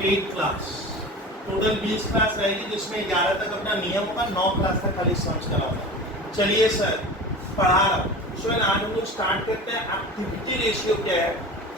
8 class, total 20 class रहेगी जिसमें 11 तक अपना नियम होगा, 9 क्लास तक खाली समझ कराऊंगा। चलिए सर पढ़ा रहा हूँ। आज हम लोग स्टार्ट करते हैं। एक्टिविटी रेशियो क्या है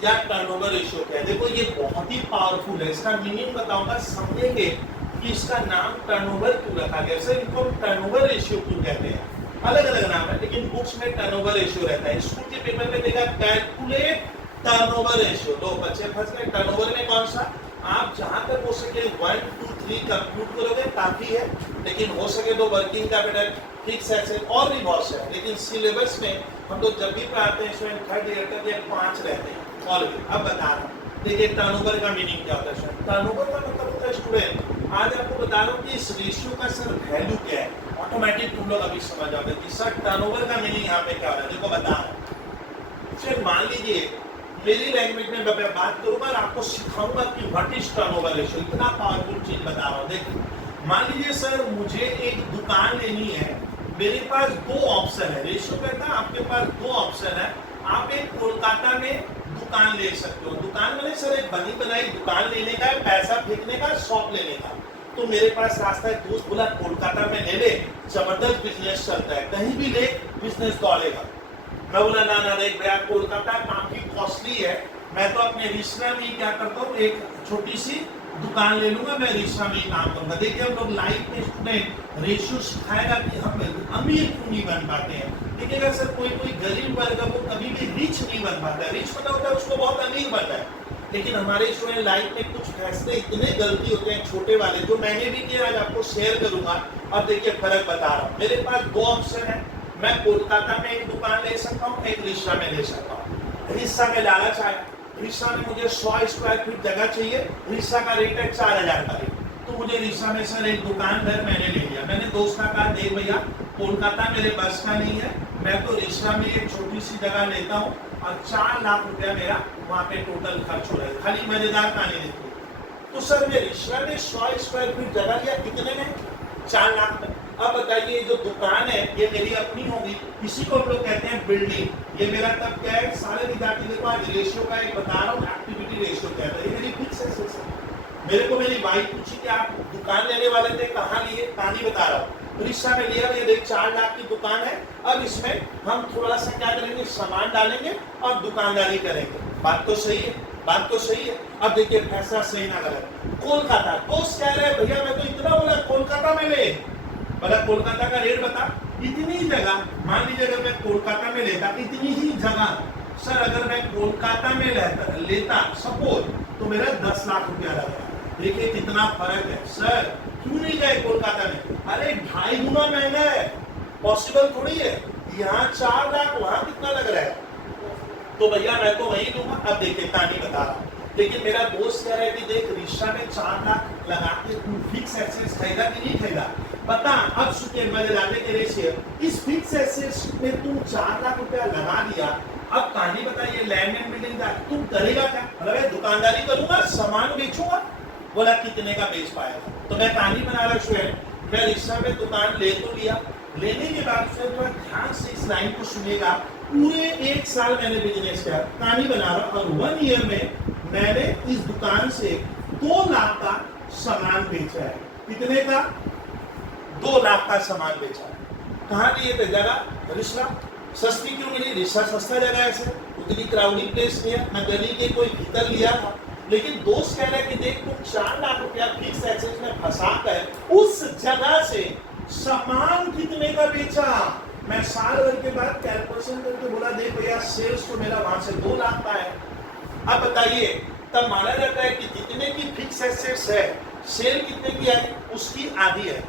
या टर्नओवर रेशियो क्या है। देखो ये बहुत ही पावरफुल है, इसका मीनिंग बताऊंगा, समझेंगे कि इसका नाम टर्नओवर क्यों रखा गया। सर इनको टर्नओवर रेशियो क्यों कहते हैं, अलग अलग नाम है लेकिन बुक्स में टर्नओवर रेशियो रहता है। स्कूल के पेपर में देखा कैलकुलेट टर्नओवर रेशियो, लो बच्चे फंस गए। टर्नओवर में कौन सा, आप जहां तक हो सके 1 2 3 कंप्यूट करोगे काफी है, लेकिन हो सके तो वर्किंग कैपिटल, फिक्स एसेट और भी बहुत से है। लेकिन सिलेबस में हम लोग जब भी पढ़ाते हैं स्टूडेंट थर्ड ईयर तक ये 5 रहते हैं ऑलरेडी। अब बता रहा हूँ, देखिए टर्नओवर का मीनिंग क्या होता है। टर्नओवर का मतलब होता है स्टूडेंट, आज आपको बता रहा हूँ कि इस रेशियो का सर वैल्यू क्या है। ऑटोमेटिक तुम लोग अभी समझ जाओगे कि सर टर्नओवर का मीनिंग यहाँ पे क्या हो रहा है। देखो बता रहा हूँ, फिर मान लीजिए मेरी लैंग्वेज में मैं बात करूंगा और आपको सिखाऊंगा कि व्हाट इज टर्नओवर रेशियो। इतना पावरफुल चीज बता रहा हूँ। देखिए मान लीजिए सर मुझे एक दुकान लेनी है, मेरे पास 2 ऑप्शन है। रेशियो कहता है आपके पास 2 ऑप्शन है। आप एक कोलकाता में दुकान ले सकते हो। दुकान में सर एक बनी बनाई दुकान लेने का है, पैसा फेंकने का, शॉप लेने का। तो मेरे पास रास्ता है, दोस्त बोला कोलकाता में ले ले, जबरदस्त बिजनेस चलता है, कहीं भी ले बिजनेस दौड़ेगा। मैं बोला ना ना देख भैया कोलकाता काफी कॉस्टली है, मैं तो अपने रिश्ता में ही क्या करता हूँ, एक छोटी सी दुकान ले लूंगा, मैं रिश्ता में ही काम करूंगा। देखिए हम लोग लाइफ में स्टूडेंट रेशियो सिखाएगा कि हम अमीर क्यों नहीं बन पाते हैं। देखिएगा सर कोई गरीब वर्ग वो कभी भी रिच नहीं बन पाता है। रिच मतलब होता है उसको बहुत अमीर बनना है, लेकिन हमारे स्टूडेंट लाइफ में कुछ फैसले इतने गलती होते हैं छोटे वाले, जो मैंने भी किया, आज आपको शेयर करूंगा। अब देखिए फर्क बता रहा हूँ। मेरे पास 2 ऑप्शन है, मैं कोलकाता में एक दुकान ले सकता हूँ, एक रिश्ता में ले सकता हूँ। रिश्ता में लालच आया, रिश्ता में मुझे 100 स्क्वायर फीट जगह चाहिए, रिश्ता का रेट है 4000 का रेट। तो मुझे रिश्ता में सर एक दुकान घर मैंने ले लिया। मैंने दोस्त का कहा देख भैया कोलकाता मेरे बस का नहीं है, मैं तो रिश्ता में एक छोटी सी जगह लेता हूँ और 4 लाख रुपया मेरा वहाँ पे टोटल खर्च हो रहा है, खाली मजेदार कहानी देती हूँ। तो सर मैं रिश्ता में 100 स्क्वायर फीट जगह लिया, कितने में, 4 लाख में। अब बताइए जो दुकान है ये मेरी अपनी होगी, इसी को हम लोग कहते हैं बिल्डिंग। ये मेरा तब क्या है, सारे विद्यार्थी देखो आज रेशियो का एक बता रहा हूँ, एक्टिविटी रेशियो कहता है। ये मेरी फिक्स एसेट्स है। मेरे को मेरी वाइफ पूछी कि आप दुकान लेने वाले थे, कहाँ लिए, कहानी बता रहा हूँ। रिश्ता में लिया, ये देख 4 लाख की दुकान है। अब इसमें हम थोड़ा सा क्या करेंगे, सामान डालेंगे और दुकानदारी करेंगे। बात तो सही है, बात तो सही है। अब देखिए फैसला सही ना गलत। कोलकाता दोस्त कह रहे भैया मैं तो इतना बोला कोलकाता में ले, बोला कोलकाता का रेट बता, इतनी जगह, मान लीजिए अगर मैं कोलकाता में लेता, इतनी ही जगह सर अगर मैं कोलकाता में लेता सपोज, तो मेरा 10 लाख रुपया लगा। देखिए कितना फर्क है। सर क्यों नहीं गए कोलकाता में, अरे 2.5 गुना महंगा है, पॉसिबल थोड़ी है। यहाँ 4 लाख, वहां कितना लग रहा है, तो भैया मैं तो वही दूंगा। अब देखिए कहानी बता रहा हूँ, लेकिन मेरा दोस्त कह रहा है कि देख रिश्ता में 4 लाख लगा के तू फिक्स एसेट्स खरीदा कि नहीं खरीदा, बता। अब सुनिए मजेदार के रेशियो, इस फिक्स एसेट्स में तुम 4 लाख रुपया लगा दिया। अब कहानी बताइए, लैंड एंड बिल्डिंग का तुम करेगा क्या, मतलब दुकानदारी करूंगा, सामान बेचूंगा। बोला कितने का बेच पाएगा। तो मैं कहानी बना रहा स्टूडेंट, मैं रिश्ता में दुकान ले तो लिया, लेने के बाद फिर थोड़ा ध्यान से इस लाइन को सुनेगा। पूरे 1 साल मैंने बिजनेस किया, कहानी बना रहा, और 1 ईयर में मैंने इस दुकान से 2 लाख का सामान बेचा है। कितने का, 2 लाख का सामान बेचा है। कहाँ लिए थे, जगह रिश्ता। सस्ती क्यों मिली, रिश्ता सस्ता जगह ऐसे, उतनी क्राउडिंग प्लेस लिया ना, गली के कोई भीतर लिया था। लेकिन दोस्त कह रहा है कि देख तुम 4 लाख रुपया फिक्स एसेट में फंसा कर उस जगह से सामान कितने का बेचा। मैं साल भर के बाद कैलकुलेशन करके बोला देख भैया सेल्स तो मेरा वहां से 2 लाख का है। अब बताइए, तब माना जाता है कि जितने की फिक्स एसेट्स है, सेल कितने की है, उसकी आधी है।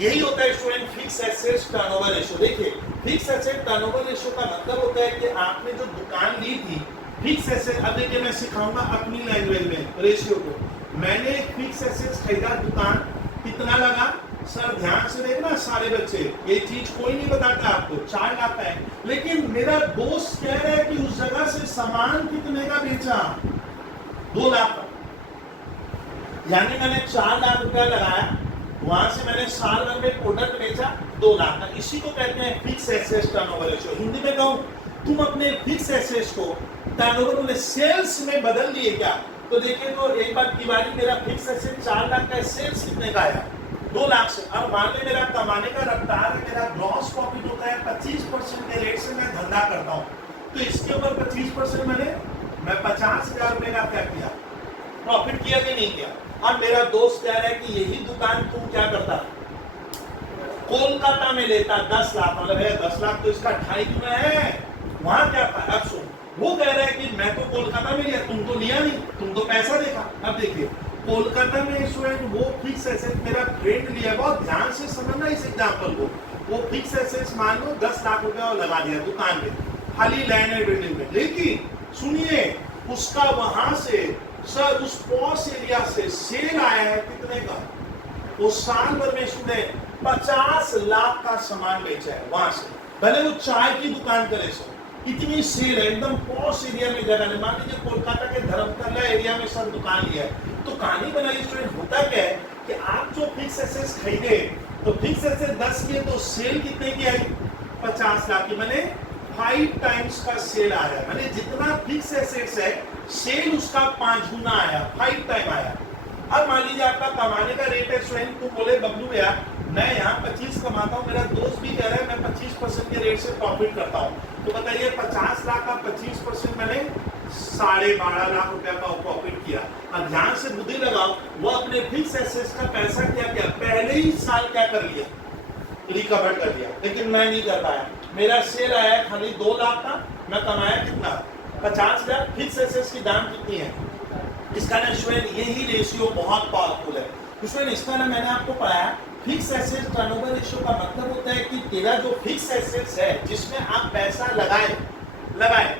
यही होता है student fix assets turnover ratio. देखिए फिक्स एसेट टर्नओवर रेशियो का मतलब होता है कि आपने जो दुकान ली थी, फिक्स एसेट, अब देखिए मैं सिखाऊंगा अपनी लैंग्वेज में रेशियो को। मैंने फिक्स एसेट्स खरीदा, दुकान कितना लगा, सर ध्यान से देखना सारे बच्चे, ये चीज कोई नहीं बताता आपको, 4 लाख का है। लेकिन मेरा दोस्त कह रहा है कि उस जगह से सामान कितने का बेचा, 2 लाख का। यानी मैंने 4 लाख रुपया लगाया, वहां से मैंने साल भर में प्रोडक्ट बेचा 2 लाख का। इसी को कहते हैं fix assets turnover ratio. Hindi में कहूं, तुम अपने फिक्स एसेट्स को टर्नओवर में सेल्स में बदल दिए क्या, तो देखिए, तो एक बार दिवाली मेरा फिक्स एसेट 4 लाख का, सेल्स कितने का आया 2 लाख से। अब मान ले मेरा कमाने का रफ्तार है, मेरा ग्रॉस प्रॉफिट होता है 25% के रेट से मैं धंधा करता हूँ, तो इसके ऊपर 25% मैं 50,000 रुपए का क्या किया, प्रॉफिट किया कि नहीं किया। अब मेरा दोस्त कह रहा है कि यही दुकान तुम क्या करता, कोलकाता में लेता 10 लाख, मतलब है 10 लाख तो इसका 2.5 गुना है, वहां क्या था। अब सुन, वो कह रहा है कि मैं तो कोलकाता में लिया, तुम तो लिया नहीं, तुम तो पैसा देखा। अब देखिए, कोलकाता में स्टूडेंट वो फिक्स एसेट मेरा फ्रेंड लिया, बहुत ध्यान से समझना इस एग्जांपल को। वो फिक्स एसेट्स मान लो 10 लाख रुपया लगा दिया दुकान में, खाली लैंड एंड बिल्डिंग में, लेकिन सुनिए उसका वहां से सर उस पॉश एरिया से सेल आया है कितने का, वो साल भर में स्टूडेंट 50 लाख का सामान बेचा है वहां से, भले वो चाय की दुकान करे सर, इतनी सेल है, एकदम पॉश एरिया में जगह है। मान लीजिए कोलकाता के धर्मतला एरिया में सर दुकान लिया है, तो कहानी बनाई स्टूडेंट, होता क्या है कि आप जो फिक्स एसेट्स खरीदे, तो फिक्स एसेट 10 की है, तो सेल कितने की आई 50 लाख की, मैंने 5 टाइम्स का सेल आया, मैंने जितना फिक्स एसेट्स है सेल उसका 5 गुना आया, 5 टाइम आया। अब मान लीजिए आपका कमाने का रेट है स्टूडेंट, तुम बोले बबलू भैया मैं यहाँ 25 कमाता हूँ, मेरा दोस्त भी कह रहा है मैं 25% के रेट से प्रॉफिट करता हूँ, तो बताइए 50 लाख का 25% मैंने 12.5 लाख रुपया का प्रॉफिट किया। अब ध्यान से बुद्धि लगाओ, वो अपने फिक्स एसेट्स का पैसा क्या किया, पहले ही साल क्या कर लिया, रिकवर कर लिया, लेकिन मैं नहीं कर पाया। मेरा सेल आया खाली 2 लाख का, मैं कमाया कितना 50,000, फिक्स एसेट्स की दाम कितनी है, इसका ना स्टूडेंट यही रेशियो बहुत पावरफुल है स्टूडेंट। इसका ना मैंने आपको पढ़ाया, फिक्स एसेट टर्नओवर रेशियो का मतलब होता है कि तेरा जो फिक्स एसेट्स है जिसमें आप पैसा लगाए,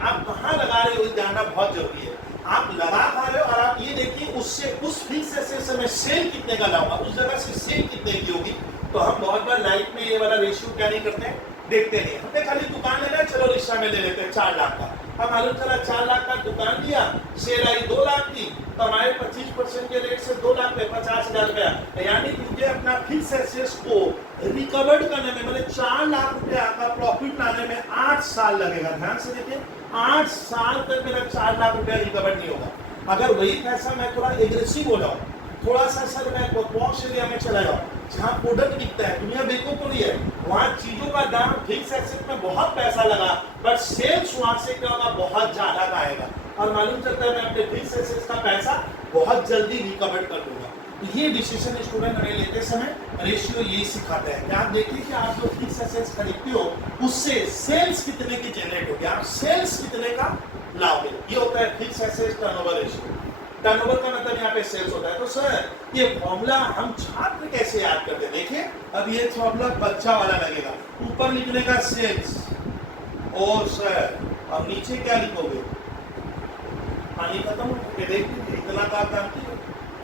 आप कहाँ लगा रहे हो जानना बहुत जरूरी है। आप लगा पा रहे हो और आप ये देखिए उससे उस फिक्स एसेट से मैं सेल कितने का लाऊंगा, उस जगह से सेल कितने की होगी। तो हम बहुत बार लाइफ में ये वाला रेशियो क्या नहीं करते, देखते नहीं, हमने खाली दुकान लेना है, चलो रिक्शा में ले लेते हैं 4 लाख का। अब मालूम चला 4 लाख का दुकान लिया, सेल आई 2 लाख की, तो हमारे 25% के रेट से 2 लाख पे 50,000 रुपया, यानी मुझे अपना फिक्स एसेट्स को रिकवर्ड करने में, मतलब 4 लाख रुपया का प्रॉफिट लाने में 8 साल लगेगा। ध्यान से देखिए, 8 साल तक मेरा 4 लाख रुपया रिकवर नहीं होगा। अगर वही पैसा मैं थोड़ा एग्रेसिव हो जाऊँ, थोड़ा सा सर मैं पॉश एरिया में चला जाऊँ जहाँ प्रोडक्ट बिकता है, दुनिया बेको तो नहीं है, वहाँ चीजों का दाम फिक्स एसेट में बहुत पैसा लगा, पर सेल्स वहां से क्या होगा, बहुत ज्यादा का आएगा, और मालूम चलता है मैं अपने फिक्स एसेट्स का पैसा बहुत जल्दी रिकवर कर लूंगा। ये डिसीजन स्टूडेंट हमें लेते समय रेशियो ये सिखाता है कि आप देखिए कि आप जो फिक्स एसेट्स खरीदते हो उससे सेल्स कितने की जनरेट होगी, आप सेल्स कितने का लाओगे, ये होता है fix assets turnover ratio. Turnover का मतलब यहाँ पे सेल्स होता है। तो सर ये फॉर्मूला हम छात्र कैसे याद करते हैं, देखिए अब ये फॉर्मूला बच्चा वाला लगेगा, ऊपर लिखने का सेल्स और सर, अब नीचे क्या लिखोगे, पानी खत्म हो गया, देखिए इतना का काम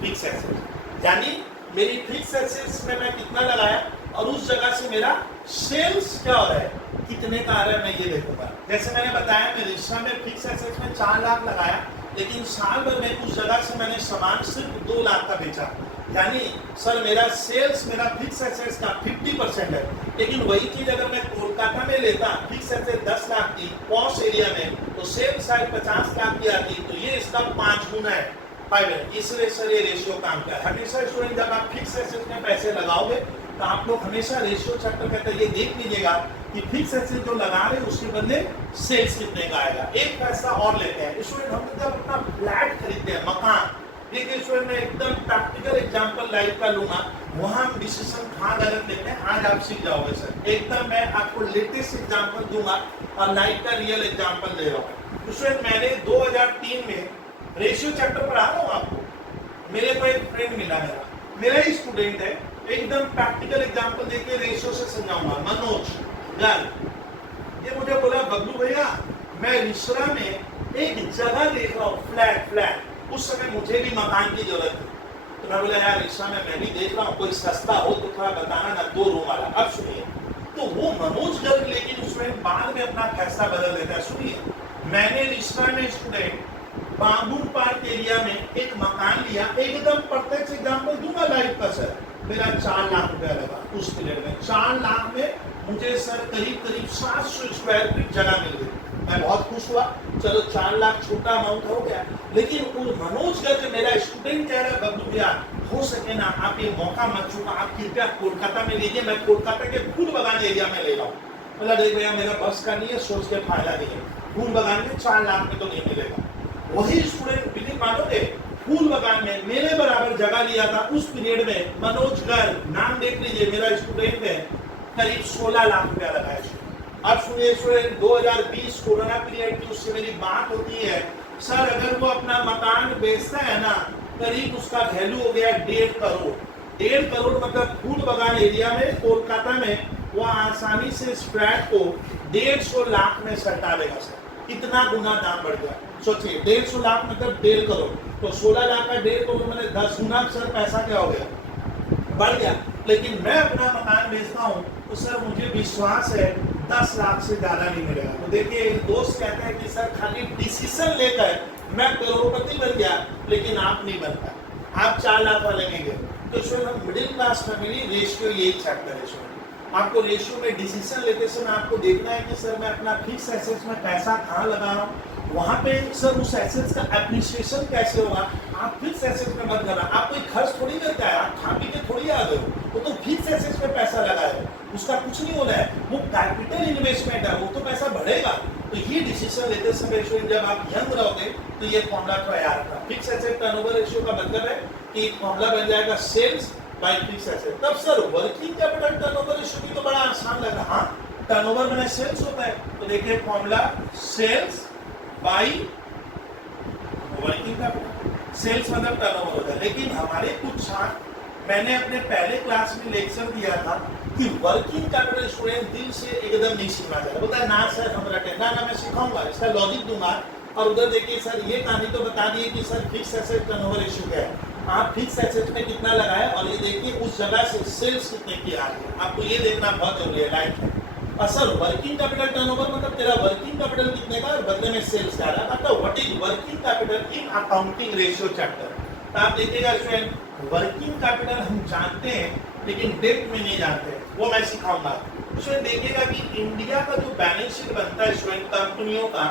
फिक्स एसेट्स, यानी मेरी फिक्स एसेट्स में मैं कितना लगाया और उस जगह से मेरा सेल्स क्या हो रहा है, कितने का आ रहा है, मैं ये देखूंगा। जैसे मैंने बताया मैं रिक्शा में फिक्स एसेट्स में 4 लाख लगाया, लेकिन साल भर में उस जगह से मैंने सामान सिर्फ 2 लाख का बेचा, यानी सर मेरा सेल्स मेरा फिक्स एसेट्स का 50% है। लेकिन वही चीज अगर मैं कोलकाता में लेता, फिक्स एसेट 10 लाख की पॉश एरिया में, तो सेल्स शायद 50 लाख की आती, तो ये इसका 5 गुना है, 5 है। इसलिए सर ये रेशियो काम क्या है, हमेशा स्टूडेंट जब आप फिक्स एसेट में पैसे लगाओगे तो आप लोग हमेशा रेशियो चैप्टर कहते हैं ये देख लीजिएगा कि फिक्स एसेट जो लगा रहे हैं उसके बदले सेल्स कितने का आएगा। एक पैसा और लेते हैं स्टूडेंट, हम जब अपना फ्लैट खरीदते हैं, मकान, देखिए स्टूडेंट मैं एकदम प्रैक्टिकल एग्जांपल लाइफ का लूंगा, वहां हम डिसीजन कहाँ गलत लेते हैं आज आप सीख जाओगे सर। एकदम मैं आपको लेटेस्ट एग्जांपल दूंगा और लाइफ का रियल एग्जांपल दे रहा हूँ। स्टूडेंट मैंने 2003 में रेशियो चैप्टर पढ़ा रहा हूँ आपको, मेरे को एक फ्रेंड मिला, मेरा ही स्टूडेंट है, एकदम प्रैक्टिकल एग्जांपल देके रेशियो से समझाऊंगा, मनोज गर्ल। ये मुझे बोला बबलू भैया मैं रिश्रा में एक जगह देख रहा हूँ, फ्लैट, उस समय मुझे भी मकान की जरूरत थी, तो मैं बोला यार रिश्रा में मैं भी देख रहा हूँ, कोई सस्ता हो तो थोड़ा बताना ना, 2 रूम वाला। अब सुनिए, तो वो मनोज गर्ग लेकिन उसमें बाद में अपना फैसला बदल देता है। सुनिए, मैंने रिश्रा में स्टूडेंट बाबुल पार्क एरिया में एक मकान लिया, एकदम प्रत्यक्ष एग्जाम्पल दूंगा लाइफ का सर, मेरा 4 लाख रुपया लगा उस पीरियड में। 4 लाख में मुझे सर करीब 700 स्क्वायर फीट जगह मिल गई। मैं बहुत खुश हुआ, चलो 4 लाख छोटा अमाउंट हो गया। लेकिन उन मनोज गर्ग मेरा स्टूडेंट कह रहा है बबलू भैया हो सके ना आप ये मौका मत चूका, आप कृपया कोलकाता में लीजिए, मैं कोलकाता के फूल बगान एरिया में ले रहा हूँ। मतलब देख भैया मेरा बस का नहीं है, सोच के फायदा नहीं है, फूल बगान में 4 लाख में तो नहीं मिलेगा। वही स्टूडेंट बिलीव मानोगे फूल बगान में मेरे बराबर जगह लिया था उस पीरियड में मनोज गर्ग, नाम देख लीजिए मेरा स्टूडेंट है, करीब 16 लाख रुपया लगाया। अब सुनिए स्टूडेंट 2020 कोरोना पीरियड की उससे मेरी बात होती है, सर अगर वो अपना मकान बेचता है ना करीब उसका वैल्यू हो गया 1.5 करोड़। 1.5 करोड़ मतलब फूल बगान एरिया में कोलकाता में वो आसानी से इस फ्लैट को 150 लाख में सटा देगा सर, इतना गुना दाम बढ़ गया। सोचिए 150 लाख मतलब 1.5 करोड़, तो 16 लाख का 1.5 करोड़ मैंने 10 गुना सर पैसा क्या हो गया, बढ़ गया। लेकिन मैं अपना मकान बेचता हूँ तो सर मुझे विश्वास है 10 लाख से ज्यादा नहीं मिलेगा। तो देखिए एक दोस्त कहता है कि सर खाली डिसीजन लेकर मैं करोड़पति बन गया, लेकिन आप नहीं बन पाए, आप 4 लाख वाले नहीं गए। तो सर हम मिडिल क्लास फैमिली रेशियो यही चैप्टर है सर, आपको रेशियो में डिसीजन लेते समय आपको देखना है कि सर मैं अपना फिक्स एसेट्स में पैसा कहाँ लगा रहा हूँ, वहां पे सर उस एसेट्स का एप्रिसिएशन कैसे होगा। आप फिक्स एसेट्स में मत करना, आप कोई खर्च थोड़ी करते हैं, आप खा पी के थोड़ी आ गए हो, वो तो फिक्स एसेट्स में पैसा लगा है, उसका कुछ नहीं होना है, वो कैपिटल इन्वेस्टमेंट है, वो तो पैसा बढ़ेगा। तो ये डिसीजन लेते समय जब आप यंग रहोगे तो ये फॉर्मूला तैयार था। फिक्स एसेट टर्नओवर रेशियो का मतलब है कि फॉर्मूला बन जाएगा सेल्स बाय फिक्स एसेट। तब sir working capital turnover ratio भी तो बड़ा आसान लग रहा, हाँ टर्नओवर मैंने सेल्स होता है, तो देखिए formula sales by working capital, sales मतलब टर्नओवर होता है। लेकिन हमारे कुछ छात्र, मैंने अपने पहले क्लास में लेक्चर दिया था कि वर्किंग कैपिटल स्टूडेंट दिल से एकदम नहीं सीखना चाहिए, बोलता है ना सर हम रटे ना मैं सिखाऊंगा, इसका लॉजिक दूंगा। और उधर देखिए सर ये कहानी तो बता दी कि sir fix asset turnover ratio क्या है, आप फिक्स एसेट में कितना लगाए और ये देखिए उस जगह से सेल्स कितने की आ रही है, आपको ये देखना बहुत जरूरी है लाइफ में। और सर वर्किंग कैपिटल टर्नओवर मतलब तेरा वर्किंग कैपिटल कितने का और बदले में सेल्स क्या रहा है, what is working capital in accounting ratio chapter. तो आप देखिएगा स्टूडेंट वर्किंग कैपिटल हम जानते हैं लेकिन डेप्थ में नहीं जानते, वो मैं सिखाऊंगा। स्टूडेंट देखिएगा कि इंडिया का जो बैलेंस शीट बनता है स्टूडेंट कंपनियों का,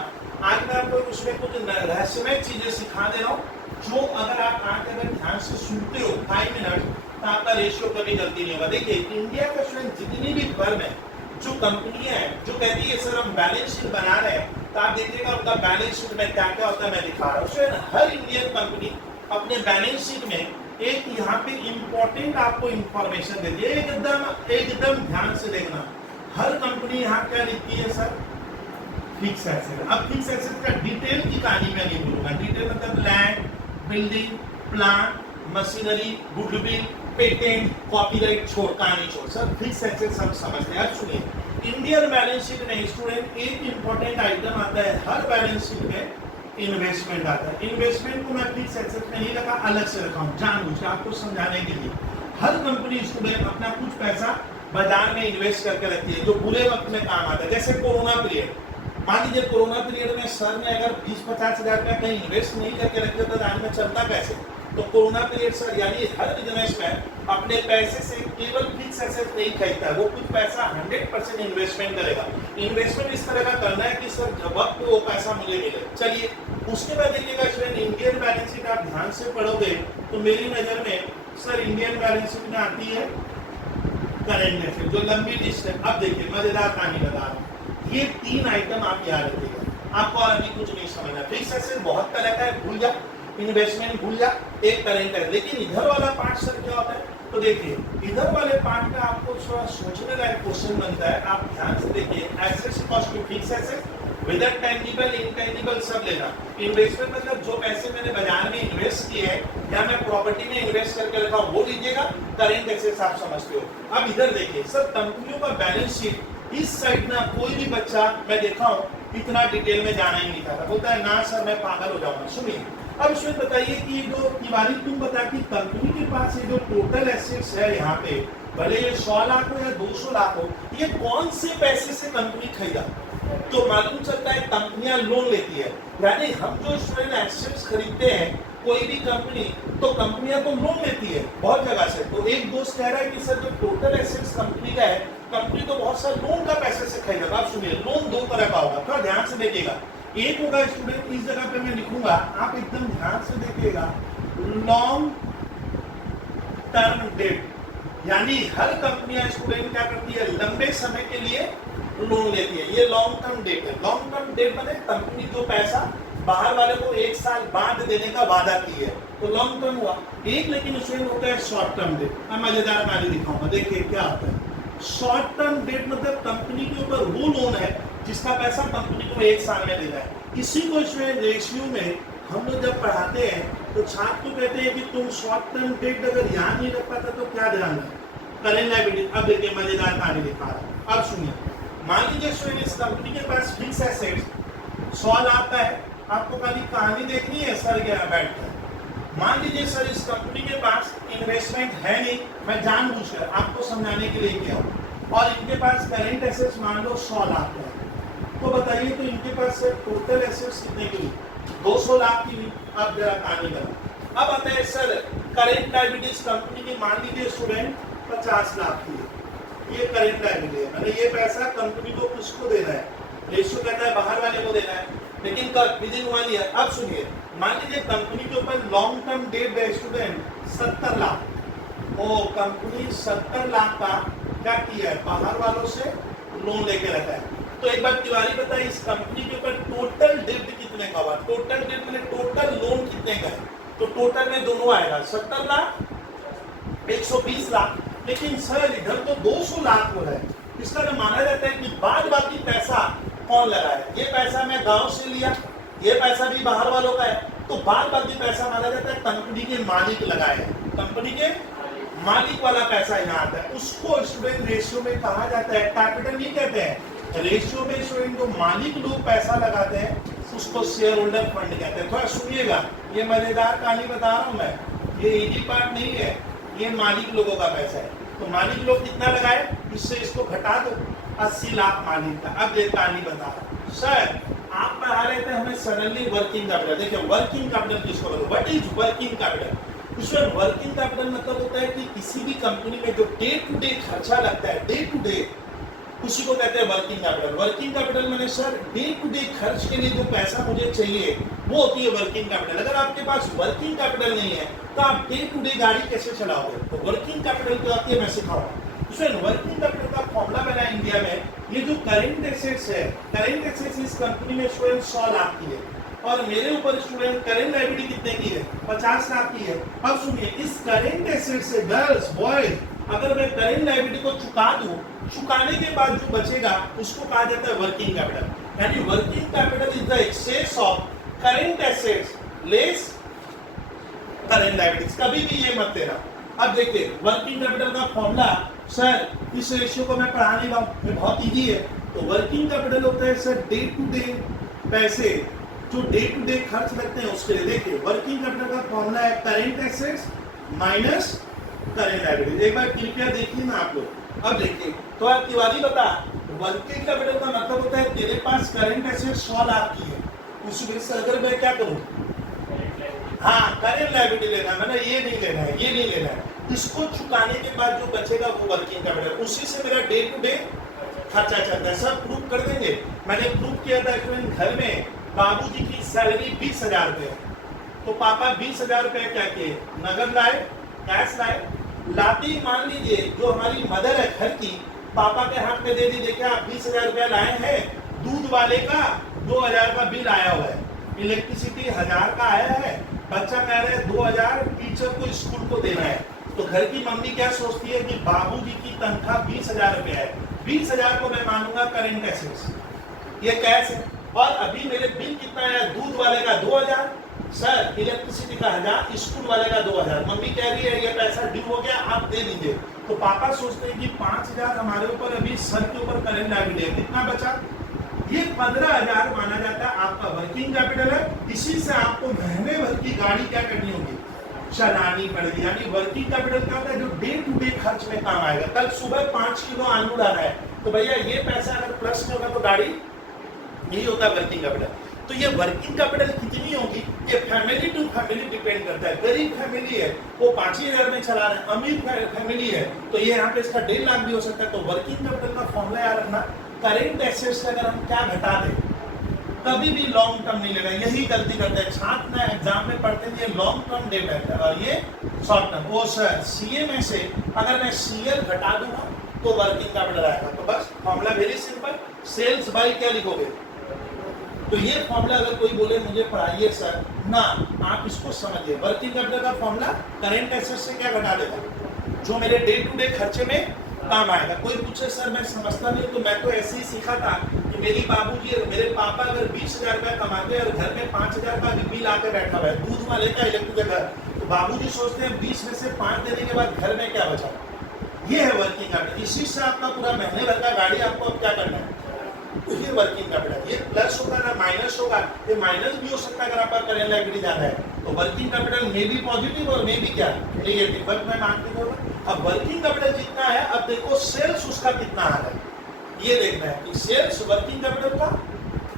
आज मैं आपको उसमें कुछ रहस्यमय चीजें सिखा दे रहा हूँ जो अगर आप आके अगर ध्यान से सुनते हो 5 मिनट तो आपका रेशियो कभी गलती नहीं होगा। देखिए इंडिया का स्टूडेंट जितनी भी फर्म है, जो कंपनियां हैं जो कहती है सर हम बैलेंस शीट बना रहे हैं, तो आप देखिएगा उनका बैलेंस शीट में क्या क्या होता है मैं दिखा रहा हूँ। हर इंडियन कंपनी अपने बैलेंस शीट में एक यहाँ पे इंपॉर्टेंट आपको इंफॉर्मेशन देती है, एकदम ध्यान से देखना। हर कंपनी यहाँ क्या लिखती है सर, फिक्स एसेट। अब फिक्स एसेट का डिटेल की कहानी मैं नहीं बोलूंगा, डिटेल मतलब land, building, plant, machinery, goodwill, patent, copyright छोड़ कहानी छोड़, सर फिक्स एसेट सब समझते हैं। अब सुनिए इंडियन बैलेंस शीट में स्टूडेंट एक इंपॉर्टेंट आइटम आता है, हर बैलेंस शीट में इन्वेस्टमेंट आता है। इन्वेस्टमेंट को मैं फिक्स एसेट में नहीं रखा, अलग से रखा हूँ जानबूझ के आपको समझाने के लिए। हर कंपनी स्टूडेंट अपना कुछ पैसा बाजार में इन्वेस्ट करके रखती है जो बुरे वक्त में काम आता है। जैसे कोरोना पीरियड, मान लीजिए कोरोना पीरियड में सर ने अगर 20-50 हजार रुपया कहीं इन्वेस्ट नहीं करके रखे तो आज में चलता कैसे। तो कोरोना पीरियड सर यानी हर बिजनेसमैन अपने पैसे से केवल फिक्स एसेट नहीं खरीदता है, वो कुछ पैसा 100% इन्वेस्टमेंट करेगा। इन्वेस्टमेंट इस तरह का करना है कि सर जब वक्त वो पैसा मुझे मिले। चलिए उसके बाद देखिएगा स्टूडेंट इंडियन बैलेंस शीट आप ध्यान से पढ़ोगे तो मेरी नजर में सर इंडियन बैलेंस शीट में आती है करेंट एसेट, जो लंबी लिस्ट है। अब देखिए मजेदार कहानी बता रहा हूँ, ये 3 आइटम आप याद रखिएगा, आपको और अभी कुछ नहीं समझना। फिक्स एसेट बहुत तरह का है, भूल जा, इन्वेस्टमेंट भूल जा, एक करेंट है। लेकिन इधर वाला पार्ट सर क्या होता है, तो देखिए इधर वाले पार्ट का आपको थोड़ा सोचने लायक क्वेश्चन बनता है। आप ध्यान से देखिए, assets cost to fix asset with tangible intangible सब लेना। इन्वेस्टमेंट मतलब जो पैसे मैंने बाजार में इन्वेस्ट किए हैं या मैं प्रॉपर्टी में इन्वेस्ट करके रखा हूं वो लीजिएगा। करेंट एसेट्स आप समझते हो। अब इधर देखिए सर कंपनियों का बैलेंस शीट इस साइड ना कोई भी बच्चा मैं देखा हूं इतना डिटेल में जाना ही नहीं चाहता, बोलता है ना सर मैं पागल हो जाऊंगा। सुनिए अब इसमें बताइए कि जो तिवारी तुम बता कि कंपनी के पास ये जो टोटल एसेट्स है यहाँ पे, भले ये 100 लाख हो या 200 लाख हो, ये कौन से पैसे से कंपनी खरीदा। तो मालूम चलता है कंपनियां लोन लेती है, यानी हम जो स्टूडेंट एसेट्स खरीदते हैं कोई भी कंपनी, तो कंपनियां तो लोन लेती है बहुत जगह से। तो एक दोस्त कह रहा है कि सर जो टोटल एसेट्स कंपनी का है, कंपनी तो बहुत सारे लोन का पैसे से खरीदेगा। आप सुनिए, लोन दो तरह का होगा, थोड़ा ध्यान से देखिएगा। एक होगा स्टूडेंट, इस जगह पे मैं लिखूंगा, आप एकदम ध्यान से देखिएगा, लॉन्ग टर्म डेट, यानी हर कंपनियां स्टूडेंट क्या करती है, लंबे समय के लिए लोन लेती है, ये लॉन्ग टर्म डेट है। लॉन्ग टर्म डेट माने कंपनी जो पैसा बाहर वाले को 1 साल बाद देने का वादा की है, तो लॉन्ग टर्म हुआ। एक लेकिन उसमें होता है शॉर्ट टर्म डेट। मैं मजेदार कहानी दिखाऊंगा, देखिए क्या होता है। शॉर्ट टर्म डेट मतलब कंपनी के ऊपर वो लोन है जिसका पैसा कंपनी को 1 साल में देना है। इसी को इसमें रेशियो में हम लोग जब पढ़ाते हैं तो छात्र को कहते हैं कि तुम शॉर्ट टर्म डेट अगर याद नहीं रख पाता तो क्या ध्यान है, करेंट लायबिलिटी। अब देखिए मजेदार कहानी दिखा रहा हूं, अब सुनिए। मान लीजिए स्टूडेंट, इस कंपनी के पास फिक्स एसेट्स 100 लाख का है। आपको खाली कहानी देखनी है, सर गया बैठ कर। मान लीजिए सर इस कंपनी के पास इन्वेस्टमेंट है नहीं, मैं जानबूझकर आपको समझाने के लिए किया हूं, और इनके पास करेंट एसेट्स मान लो 100 लाख का है, तो बताइए तो इनके पास टोटल एसेट्स कितने की हुई, 200 लाख की हुई। अब जरा कहानी करो। अब आता है सर करेंट लायबिलिटीज कंपनी की, मान लीजिए स्टूडेंट 50 लाख की है, ये करेंट लायबिलिटी है, मतलब ये पैसा कंपनी को किसको देना है, रेशियो कहता है बाहर वाले को देना है, लेकिन कब, विद इन 1 ईयर। अब सुनिए, मान लीजिए कंपनी के ऊपर लॉन्ग टर्म डेट है स्टूडेंट 70 लाख, वो कंपनी 70 लाख का क्या किया है, बाहर वालों से लोन लेके रखा है। तो एक बार तिवारी बताइए, इस कंपनी के ऊपर टोटल डेट कितने का हुआ, टोटल डेट मैंने टोटल लोन कितने का है, तो टोटल में दोनों आएगा 70 लाख 120 लाख, लेकिन सर इधर तो 200 लाख हो रहा है। इसका तो माना जाता है कि बाद बाकी पैसा कौन लगाया, ये पैसा मैं गांव से लिया, ये पैसा भी बाहर वालों का है, तो बाद बाकी पैसा माना जाता है कंपनी के मालिक लगाए हैं, कंपनी के मालिक वाला पैसा यहाँ आता है, उसको स्टूडेंट रेशियो में कहा जाता है, कैपिटल नहीं कहते हैं। रेशियो में स्टूडेंट जो मालिक लोग पैसा लगाते हैं उसको शेयर होल्डर फंड कहते हैं। थोड़ा सुनिएगा, ये मजेदार कहानी बता रहा हूँ मैं, ये इजी पार्ट नहीं है, ये मालिक लोगों का पैसा है। तो मालिक लोग कितना लगाए, इससे इसको घटा दो, 80 लाख मालिक का। अब ये कहानी बता रहा हूँ सर, आप पढ़ा रहे थे हमें सडनली वर्किंग कैपिटल। देखिए वर्किंग कैपिटल किसको बोलते हैं, व्हाट इज वर्किंग कैपिटल। उसमें वर्किंग कैपिटल मतलब होता है कि किसी भी कंपनी में जो डे टू डे खर्चा लगता है, डे टू डे, उसी को कहते हैं वर्किंग कैपिटल। वर्किंग कैपिटल मैंने सर डे टू डे खर्च के लिए जो पैसा मुझे चाहिए वो होती है वर्किंग कैपिटल। अगर आपके पास वर्किंग कैपिटल नहीं है तो आप डे टू डे गाड़ी कैसे चलाओगे, तो वर्किंग कैपिटल क्या होती है मैं सिखाऊंगा। वर्किंग कैपिटल का फॉर्मूला बना है इंडिया में, ये जो करेंट एसेट्स है, करेंट एसेट्स इस कंपनी में स्टूडेंट 100 लाख की है, और मेरे ऊपर स्टूडेंट करेंट लायबिलिटी कितने की है, 50 लाख की है। अब सुनिए, इस करेंट एसेट से गर्ल्स बॉयज अगर मैं करेंट लायबिलिटी को चुका दूं, चुकाने के बाद जो बचेगा उसको कहा जाता है वर्किंग कैपिटल। यानी working capital is the excess of current assets less current liabilities. कभी भी ये मत देना। अब देखिए वर्किंग कैपिटल का फॉर्मूला, सर इस रेशियो को मैं पढ़ा नहीं रहा हूँ, ये बहुत इजी है। तो वर्किंग कैपिटल होता है सर डे टू डे पैसे जो डे टू डे खर्च लगते हैं उसके लिए। देखिए वर्किंग कैपिटल का फॉर्मूला है current assets minus current liabilities. एक बार कृपया देखिए ना आप लोग। अब देखिए तो आप तिवारी बता, वर्किंग कैपिटल का मतलब होता है तेरे पास करेंट एसेट 100 लाख की है, उस वजह से अगर मैं क्या करूँ, हाँ करेंट लायबिलिटी लेना है, मैंने ये नहीं लेना है, ये नहीं लेना है, इसको चुकाने के बाद जो बचेगा वो वर्किंग कैपिटल, उसी से मेरा डे टू डे खर्चा चलता है। सब प्रूफ कर देंगे। मैंने प्रूफ किया था कि घर में बाबूजी की सैलरी 20,000 रुपये, तो पापा 20,000 रुपये क्या किए, नगद लाए, कैश लाए। लाती मान लीजिए जो हमारी मदर है घर की, पापा के हाथ में दे दी, देखिए आप 20,000 रुपया लाए हैं, दूध वाले का 2,000 का बिल आया हुआ है, इलेक्ट्रिसिटी 1,000 का आया है, बच्चा कह रहे हैं 2,000 टीचर को स्कूल को देना है। तो घर की मम्मी क्या सोचती है कि बाबूजी की तनख्वाह 20,000 रुपया है, 20,000 को मैं मानूंगा करेंट एसेट्स, ये कैश है। और अभी मेरे बिल कितना आया, दूध वाले का 2,000, सर इलेक्ट्रिसिटी का 1,000, स्कूल वाले का 2,000। मम्मी कह रही है ये पैसा ड्यू हो गया, आप दे दीजिए। तो पापा सोचते हैं कि 5,000 हमारे ऊपर अभी सर के ऊपर करेंट लायबिलिटी है, कितना बचा, ये 15,000 माना जाता है आपका वर्किंग कैपिटल है। इसी से आपको महीने भर की गाड़ी क्या करनी होगी, चलानी पड़ेगी। यानी वर्किंग कैपिटल क्या होता है, जो डे टू डे खर्च में काम आएगा। कल सुबह 5 किलो आलू डाला है, तो भैया ये पैसा अगर प्लस में होगा तो गाड़ी, यही होता है वर्किंग कैपिटल। तो ये वर्किंग कैपिटल कितनी होगी, ये फैमिली टू फैमिली डिपेंड करता है। गरीब फैमिली है वो 5,000 में चला रहे हैं, अमीर फैमिली है तो ये यहाँ पे इसका 1.5 लाख भी हो सकता है। तो वर्किंग कैपिटल का फॉर्मूला याद रखना, करेंट एसेट्स से अगर हम क्या घटा दें कभी भी लॉन्ग टर्म नहीं लेना, यही गलती करते हैं छात्र एग्जाम में पढ़ते हैं ये लॉन्ग टर्म डेट है और ये शॉर्ट टर्म। वो सर सीए में से अगर मैं सीएल घटा दूंगा तो वर्किंग कैपिटल आएगा। तो बस formula very simple, sales by क्या लिखोगे, तो ये फॉर्मूला अगर कोई बोले मुझे पढ़ाइए सर ना, आप इसको समझिए। वर्किंग कैपिटल का फॉर्मूला करेंट एसेट से क्या घटा देगा, जो मेरे डे टू डे खर्चे में काम आएगा। कोई पूछे सर मैं समझता नहीं, तो मैं तो ऐसे ही सीखा था कि मेरी बाबूजी और मेरे पापा अगर 20,000 रुपया कमाते हैं और घर में 5,000 का बिल आके बैठा हुआ है दूध वाले का इलेक्ट्रिक घर, तो बाबूजी सोचते हैं 20 में से 5 देने के बाद घर में क्या बचा। ये है वर्किंग कैपिटल, इसी से आपका पूरा महीने भर का गाड़ी आपको अब क्या करना है, तो ये वर्किंग कैपिटल। ये प्लस होगा ना माइनस होगा, ये माइनस भी हो सकता है अगर आपका करेंट लायबिलिटी ज्यादा है। तो वर्किंग कैपिटल में भी पॉजिटिव और में भी क्या नेगेटिव, बट मैं मानती हूँ। अब वर्किंग कैपिटल जितना है, अब देखो सेल्स उसका कितना आ रहा है, ये देखना है कि सेल्स वर्किंग कैपिटल का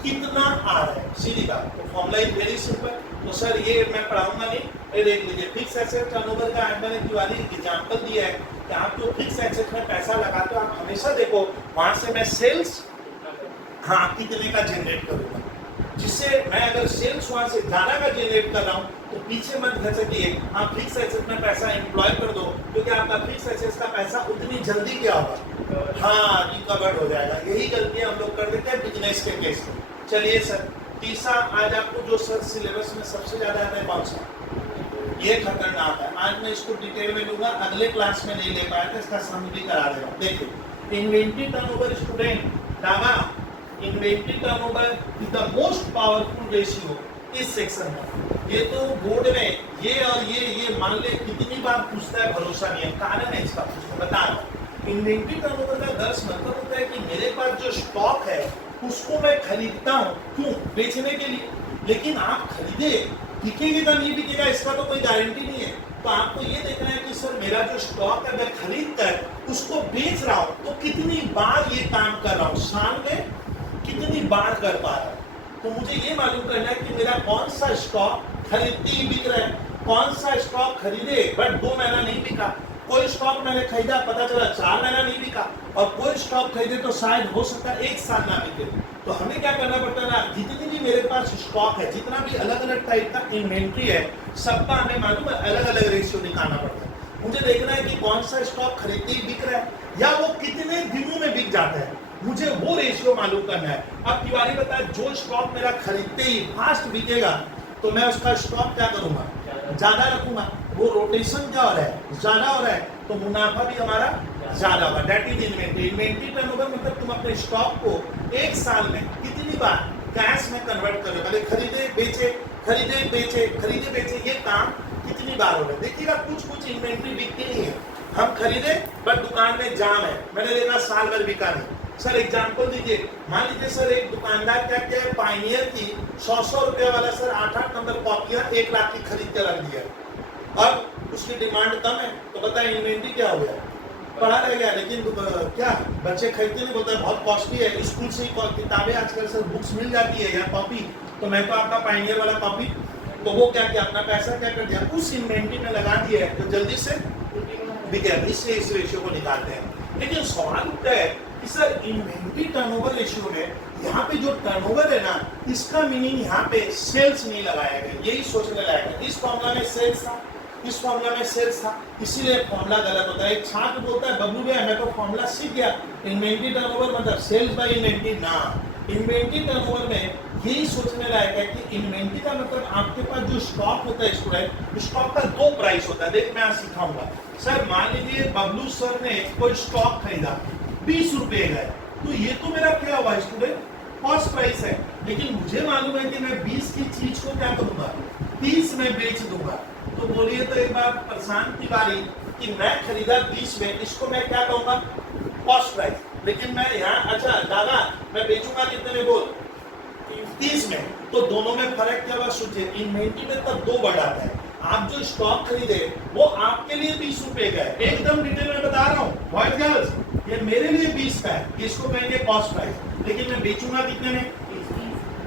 कितना आ रहा है, सीधी बात। तो फॉर्मूला इज वेरी सिंपल। तो सर ये मैं पढ़ाऊंगा नहीं, ये देख लीजिए फिक्स एसेट टर्नओवर का मैंने दिवाली एग्जांपल दिया है कि आप जो फिक्स एसेट में पैसा लगाते हो आप हमेशा देखो वहां से मैं सेल्स हाँ कितने का जनरेट करूंगा, जिससे मैं अगर सेल्स वहां से ज्यादा का जनरेट कर रहा हूँ तो पीछे मत घसकिए, आप फिक्स एसेट में पैसा एम्प्लॉय कर दो क्योंकि आपका फिक्स एसेट का पैसा उतनी जल्दी क्या होगा, हाँ रिकवर्ड हो जाएगा। यही गलती हम लोग कर देते हैं बिजनेस के केस में। चलिए सर तीसरा, आज आपको जो सर सिलेबस में सबसे ज्यादा आता है कौन सा, ये खतरनाक है। आज मैं इसको डिटेल में लूंगा, अगले क्लास में नहीं ले पाया था, इसका सम भी करा देगा। देखिए inventory turnover student Daga, inventory turnover is the most powerful ratio इस सेक्शन में। ये तो बोर्ड में ये और ये मान ले कितनी बार पूछता है, भरोसा नहीं है, कारण है इसका पूछना, बता रहा हूं। इन्वेंटरी टर्नओवर का दर्श मतलब होता है कि मेरे पास जो स्टॉक है उसको मैं खरीदता हूँ, क्यों, बेचने के लिए। लेकिन आप खरीदे बिकेगा नहीं बिकेगा इसका तो कोई गारंटी नहीं है। तो आपको ये देखना है कि सर मेरा जो स्टॉक है मैं खरीद कर उसको बेच रहा हूँ तो कितनी बार ये काम कर रहा हूँ, साल में कितनी बार कर पा रहा हूँ। तो मुझे ये मालूम करना है कि मेरा कौन सा स्टॉक खरीदते ही बिक रहा है, कौन सा स्टॉक खरीदे बट 2 महीना नहीं बिका, कोई स्टॉक मैंने खरीदा पता चला 4 महीना नहीं बिका, और कोई स्टॉक खरीदे तो शायद हो सकता है 1 साल ना बिके। तो हमें क्या करना पड़ता है ना, जितनी भी मेरे पास स्टॉक है, जितना भी अलग अलग टाइप का इन्वेंट्री है, सबका हमें मालूम है अलग अलग रेशियो निकालना पड़ता है। मुझे देखना है कि कौन सा स्टॉक खरीदते ही बिक रहा है या वो कितने दिनों में बिक जाता है, मुझे वो रेशियो मालूम करना है। अब तिवारी बताया जो स्टॉक मेरा खरीदते ही फास्ट बिकेगा तो मैं उसका स्टॉक क्या करूंगा, ज्यादा रखूंगा, वो रोटेशन क्या हो रहा है, ज्यादा हो रहा है, तो मुनाफा भी हमारा ज्यादा होगा। That is inventory. Inventory turnover मतलब तुम अपने स्टॉक को 1 साल में कितनी बार कैश में कन्वर्ट करो, पहले खरीदे बेचे खरीदे बेचे खरीदे बेचे, ये काम कितनी बार हो रहा है। देखिएगा कुछ इन्वेंट्री बिकती नहीं है, हम खरीदे बट दुकान में जाम है, मैंने देखा साल भर बिका नहीं। सर एग्जांपल दीजिए, मान लीजिए सर एक दुकानदार क्या किया है, पाइनियर की 100 रुपये वाला सर 8 नंबर कॉपियां 1 लाख की खरीद कर रख दिया, अब उसकी डिमांड कम है तो बताए इन्वेंट्री क्या हो गया, पड़ा रह गया। लेकिन क्या बच्चे खरीदते नहीं, बोलता है बहुत कॉस्टली है, स्कूल से ही किताबें आजकल सर बुक्स मिल जाती है या कॉपी, तो मैं तो आपका पाइनियर वाला कॉपी, तो वो क्या किया अपना पैसा क्या कर दिया उस इन्वेंट्री में लगा दिया है तो जल्दी से बिके, इससे इस रेशियो को निकालते हैं। लेकिन सवाल उठता है कि सर इन्वेंट्री टर्नओवर रेशियो में यहाँ पे जो टर्नओवर है ना, इसका मीनिंग यहाँ पे सेल्स नहीं लगाया गया, यही सोचने लायक है। इस फॉर्मूला में सेल्स था, इस फॉर्मूला में सेल्स था, इसीलिए फॉर्मूला गलत होता है। एक छात्र बोलता है बबलू भैया मैं तो फॉर्मूला सीख गया, इन्वेंट्री टर्नओवर मतलब सेल्स बाय इन्वेंट्री ना। इन्वेंट्री टर्नओवर में यही सोचने लायक है कि इन्वेंट्री का मतलब आपके पास जो स्टॉक होता है स्टूडेंट, स्टॉक का 2 प्राइस होता है। देख मैं आज सिखाऊंगा। सर मान लीजिए बबलू सर ने कोई स्टॉक खरीदा 20 रुपए का, तो ये तो मेरा क्या हुआ स्टूडेंट, कॉस्ट प्राइस है, लेकिन मुझे मालूम है कि मैं 20 की चीज को क्या करूंगा 30 में बेच दूंगा। तो बोलिए तो एक बार प्रशांत तिवारी कि मैं खरीदा 20 में, इसको मैं क्या कहूंगा कॉस्ट प्राइस, लेकिन मैं यहाँ अच्छा दादा मैं बेचूंगा कितने में, बोल 30 में, तो दोनों में फर्क क्या हुआ सोचिए। इन्वेंट्री में तब 2 बढ़ आता है, आप जो स्टॉक खरीदे वो आपके लिए 20 रुपए का है, एकदम डिटेल में बता रहा हूँ बॉयज गर्ल्स, ये मेरे लिए 20 का है, इसको कहेंगे कॉस्ट प्राइस, लेकिन मैं बेचूंगा कितने में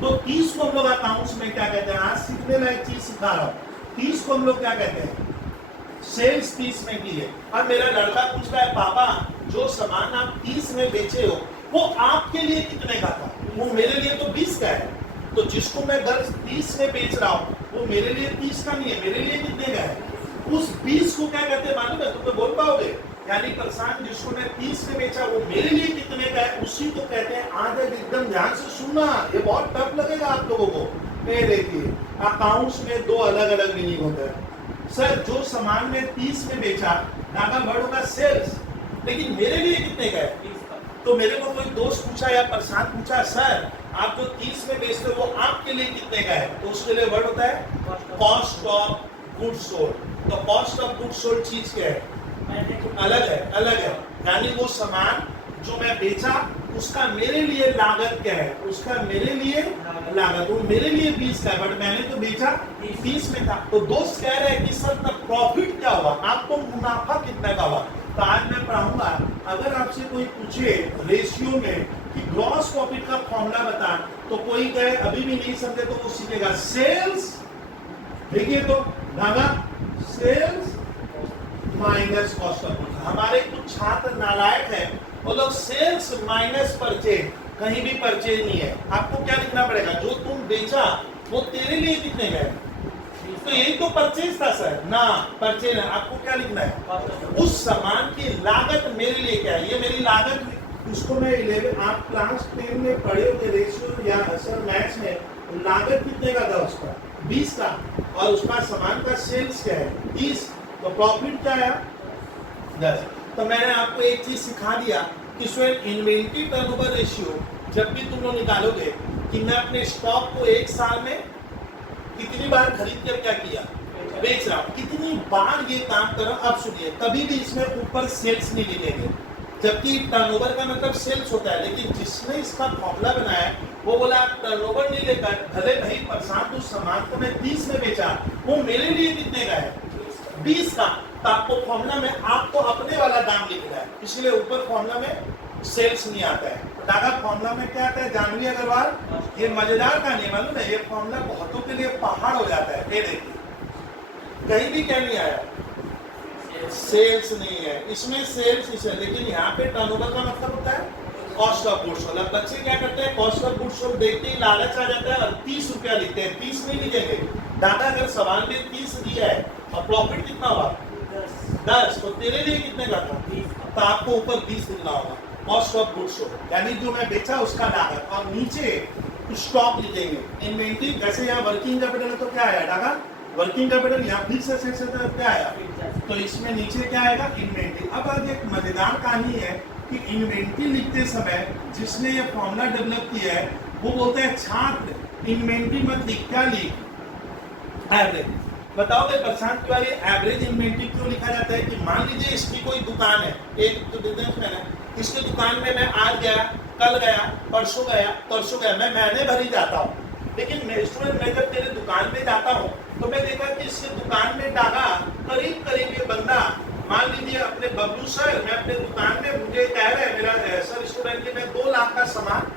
तो 30 को हम लोग अकाउंट्स में क्या कहते हैं, आज सीखने लायक चीज सिखा रहा हूँ। 30 को हम लोग क्या कहते हैं, सेल्स 30 में की है। और मेरा लड़का पूछ रहा है पापा जो सामान आप 30 में बेचे हो वो आपके लिए कितने का था? वो मेरे लिए तो 20 का है। तो जिसको मैं 30 में बेच रहा हूँ वो मेरे लिए 30 का नहीं है, मेरे लिए कितने का है? उस 20 को क्या कहते हैं मालूम है? तुम्हें बोल पाओगे? यानी प्रशांत जिसको मैं 30 में बेचा वो मेरे लिए कितने का है, उसी को कहते हैं। आज एकदम ध्यान से सुनना, ये बहुत टफ लगेगा आप लोगों को। ये देखिए अकाउंट्स में दो अलग अलग मीनिंग होता है। सर जो सामान में 30 में बेचा, नागा वर्ड होगा सेल्स, लेकिन मेरे लिए कितने का है? तो मेरे को कोई दोस्त पूछा या प्रशांत पूछा सर आप जो 30 में बेचते हो वो आपके लिए कितने का है? तो उसके लिए वर्ड होता है कॉस्ट ऑफ गुड्स सोल्ड। तो कॉस्ट ऑफ गुड्स सोल्ड चीज क्या है? अलग है, अलग है। यानी वो सामान जो मैं बेचा उसका मेरे लिए लागत क्या है? उसका मेरे लिए लागत, वो मेरे लिए 20 का है बट मैंने तो बेचा 30 में था। तो दोस्त कह रहे हैं कि सर तब प्रॉफिट क्या हुआ, आपको मुनाफा कितने का हुआ? तो आज मैं पढ़ाऊंगा, अगर आपसे कोई पूछे रेशियो में कि ग्रॉस प्रॉफिट का फॉर्मूला बता, तो कोई कहे अभी भी नहीं समझे तो वो सीखेगा सेल्स, देखिए तो धागा sales minus cost of goods. हमारे कुछ छात्र नालायक हैं, वो लोग सेल्स माइनस परचेज, कहीं भी परचेज नहीं है। आपको क्या लिखना पड़ेगा? जो तुम बेचा वो तेरे लिए कितने का है? तो यही तो परचेज था सर ना, परचेज है। आपको क्या लिखना है? उस सामान की लागत मेरे लिए क्या है? ये मेरी लागत हुई। उसको मैं 11 आप क्लास 10 में पढ़े होंगे रेशियो या सर मैथ्स में, लागत कितने का था उसका? 20 का। और उसका सामान का सेल्स क्या है? 30। तो प्रॉफिट क्या है? 10। तो मैंने आपको एक चीज सिखा दिया कि स्वयं इन्वेंटरी टर्नओवर रेशियो जब भी तुम लोग निकालोगे कि मैं अपने स्टॉक को एक साल में कितनी बार खरीद कर क्या किया, बेच रहा हूं, कितनी बार ये काम कर रहा हूं। अब सुनिए, कभी भी इसमें ऊपर सेल्स नहीं लिखेंगे, जबकि टर्नओवर का मतलब सेल्स होता है। लेकिन जिसने इसका फॉर्मूला बनाया है वो बोला टर्नओवर नहीं लेकर, भले भाई प्रशांत उस सामान को मैं 30 में बेचा, वो मेरे लिए कितने का है? 20 का। तो आपको फॉर्मूला में आपको अपने वाला दाम लिखना है, इसलिए ऊपर फॉर्मूला में सेल्स नहीं आता है। दादा फॉर्मूला में क्या आता है जानवी अग्रवाल? ये मजेदार कहानी है, मालूम है? ये फॉर्मूला बहुतों के लिए पहाड़ हो जाता है। ये देखिए कहीं भी क्या नहीं आया, सेल्स नहीं है इसमें, सेल्स इसे, लेकिन यहाँ पे टर्नओवर का मतलब होता है कॉस्ट ऑफ गुड्स सोल्ड। अब बच्चे क्या करते हैं, कॉस्ट ऑफ गुड्स सोल्ड देखते ही लालच आ जाता है और 30 रुपया लिखते हैं। 30 नहीं लिखेंगे दादा, अगर सवाल में 30 दिया है और प्रॉफिट कितना हुआ 10, तो तेरे लिए कितने का था? तो आपको ऊपर 20 लिखना होगा, कॉस्ट ऑफ गुड्स सोल्ड, यानी जो मैं बेचा उसका लागत। और नीचे स्टॉक लिखेंगे इन्वेंटरी। जैसे यहाँ वर्किंग कैपिटल है तो क्या आया डागा? Working capital. यहाँ फिक्स एसेट्स है तो क्या आया? तो इसमें नीचे क्या आएगा? इन्वेंटरी। अब आज एक मजेदार कहानी है कि इन्वेंटरी लिखते समय जिसने ये फॉर्मूला डेवलप किया है वो बोलता है छात्र इन्वेंटरी मत लिख, क्या लिख? एवरेज। बताओगे प्रशांत तिवारी एवरेज इन्वेंटरी क्यों लिखा जाता है? कि मान लीजिए इसकी कोई दुकान है, एक तो बिजनेसमैन है, इसकी दुकान में मैं आज गया, कल गया, परसों गया, मैं महीने भर ही जाता हूँ। लेकिन मैं जब तेरे दुकान में जाता हूँ तो मैं देखा कि इसकी दुकान में डागा करीब ये बंदा, मान लीजिए अपने बबलू सर, मैं अपने दुकान में, मुझे कह रहे हैं मेरा सर स्टूडेंट कि मैं 2 लाख का सामान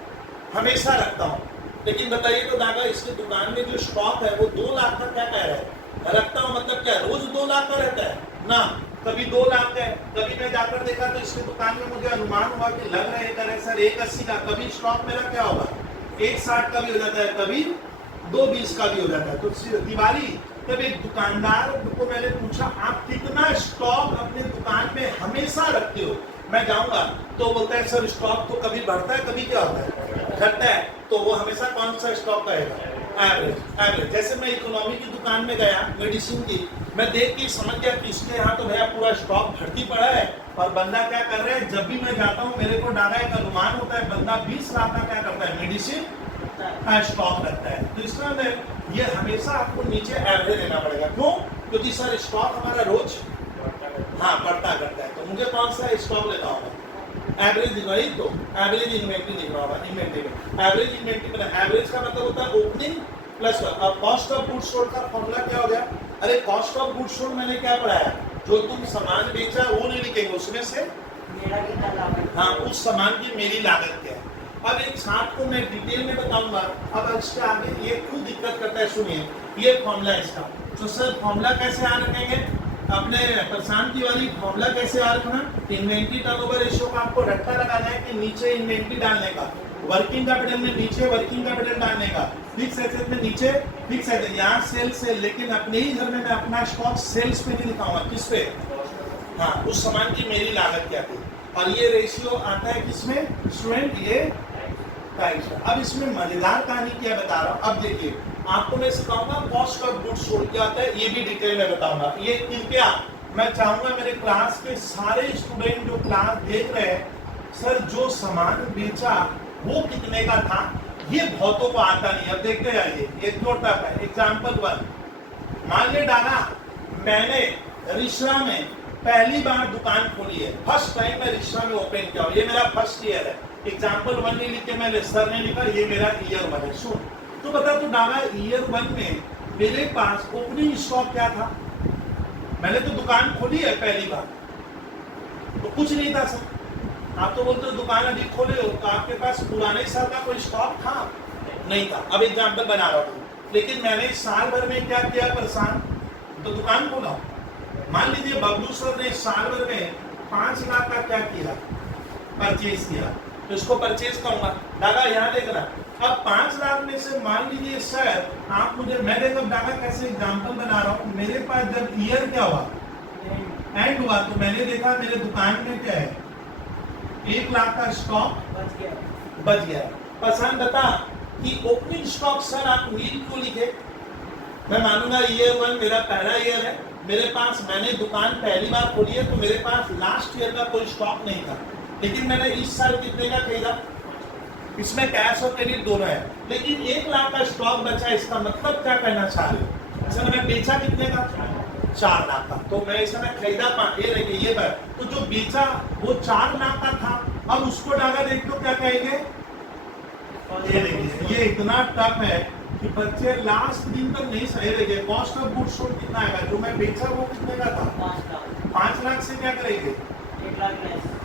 हमेशा रखता हूँ। लेकिन बताइए तो दादा इसकी दुकान में जो स्टॉक है वो 2 लाख का क्या कह रहा है? रखता हूँ मतलब क्या रोज 2 लाख का रहता है ना? कभी 2 लाख का है, कभी मैं जाकर देखा तो इसकी दुकान में मुझे अनुमान हुआ कि लग रहा है सर 180 का। कभी स्टॉक मेरा क्या होगा 160 का भी हो जाता है, कभी 220 का भी हो जाता है। तो दिवाली तब एक दुकानदार को मैंने पूछा आप कितना स्टॉक अपने दुकान में हमेशा रखते हो? मैं जाऊंगा तो बोलता है सर स्टॉक तो कभी बढ़ता है कभी क्या होता है घटता है। तो वो हमेशा कौन सा स्टॉक रहेगा? एवरेज। जैसे मैं इकोनॉमी की दुकान में गया मेडिसिन की, मैं देख के समझ गया कि इसके यहाँ तो भैया पूरा स्टॉक भर्ती पड़ा है। और बंदा क्या कर रहा है, जब भी मैं जाता हूँ मेरे को डाटा एक अनुमान होता है, बंदा 20 लाख का क्या करता है मेडिसिन का स्टॉक रखता है। तो इसका मतलब ये हमेशा आपको नीचे एवरेज लेना पड़ेगा। क्यों? क्योंकि सर स्टॉक हमारा रोज बढ़ता करता है, तो मुझे कौन सा स्टॉक लेना होगा? एवरेज दिखा ही तो एवरेज इन्वेंटरी दिख रहा होगा। इन्वेंटरी में एवरेज इन्वेंटरी में एवरेज का मतलब होता है opening plus cost of goods sold का फॉर्मूला क्या हो गया? अरे कॉस्ट ऑफ गुड्स सोल्ड मैंने क्या पढ़ाया? जो तुम सामान बेचा वो नहीं लिखेंगे, उसमें से उस सामान की मेरी लागत क्या है। अब एक चार्ट को मैं डिटेल में बताऊंगा। अब इसके आगे ये क्यों दिक्कत करता है सुनिए, ये फॉर्मूला इसका। तो सर फॉर्मूला कैसे याद रखेंगे, अपने प्रशांत तिवारी फॉर्मूला कैसे याद रखना, इन्वेंट्री टर्नओवर रेशियो का आपको रट्टा लगाना है कि नीचे इन्वेंट्री डालने का, वर्किंग कैपिटल में नीचे वर्किंग कैपिटल डालने का, फिक्स एसेट में नीचे फिक्स एसेट, यहाँ सेल्स से, लेकिन अपने ही घर में मैं अपना स्टॉक सेल्स पे नहीं दिखाऊंगा, किस पे, हाँ उस सामान की मेरी लागत क्या थी। और ये रेशियो आता है किसमें स्टूडेंट, ये प्राइस। अब इसमें मजेदार कहानी क्या बता रहा हूँ। अब देखिए आपको मैं सिखाऊंगा कॉस्ट ऑफ गुड्स सोल्ड क्या होता है, ये भी डिटेल में बताऊंगा। ये कृपया मैं चाहूंगा मेरे क्लास के सारे स्टूडेंट जो क्लास देख रहे हैं, सर जो सामान बेचा वो कितने का था, ये बहुतों को आता नहीं। अब देखते जाइए, ये क्यों टफ है। एग्जाम्पल 1, मान ले डाला मैंने रिश्रा में पहली बार दुकान खोली है, फर्स्ट टाइम मैं रिश्रा में ओपन किया हूं, ये मेरा फर्स्ट ईयर है। एग्जाम्पल 1 नहीं लिख के मैं सर ने लिखा ये मेरा ईयर 1 है। सुन तो बता तू डाला ईयर 1 में मेरे पास ओपनिंग स्टॉक क्या था, मैंने तो दुकान खोली है पहली बार, तो कुछ नहीं था सर। आप तो बोलते हो दुकान अभी खोले हो, तो आपके पास पुराने साल का कोई स्टॉक था, नहीं था। अब एग्जाम्पल बना रहा हूँ, लेकिन मैंने साल भर में क्या किया परेशान, तो दुकान खोला। मान लीजिए बबलू सर ने साल भर में 5 लाख का क्या किया, परचेज किया, तो इसको परचेज कहूंगा। दादा यहाँ देख रहा, अब 5 लाख में से मान लीजिए सर आप मुझे, मैं देखो दादा कैसे एग्जाम्पल बना रहा हूँ, मेरे पास जब ईयर क्या हुआ, एंड हुआ, तो मैंने देखा मेरे दुकान में क्या है, 1 लाख का स्टॉक बच गया। पसंद बता कि ओपनिंग स्टॉक सर आप नील क्यों लिखे, मैं मानूंगा ईयर 1 मेरा पहला ईयर है, मेरे पास मैंने दुकान पहली बार खोली है, तो मेरे पास लास्ट ईयर का कोई स्टॉक नहीं था, लेकिन मैंने इस साल कितने का खरीदा, इसमें कैश और क्रेडिट दोनों है, लेकिन 1 लाख का स्टॉक बचा। इसका मतलब क्या कहना चाह रहे हो, सर मैं बेचा कितने का, 4 लाख का, तो मैं इस समय खरीदा 5, ये देखिए ये बार, तो जो बेचा वो 4 लाख का था। अब उसको डागा देख तो क्या कहेंगे, ये देखिए ये इतना टफ है कि बच्चे लास्ट दिन तक नहीं सही रहेंगे। कॉस्ट ऑफ गुड्स सोल्ड कितना आएगा, जो मैं बेचा वो कितने का था, 5 लाख से क्या करेंगे, 1 लाख,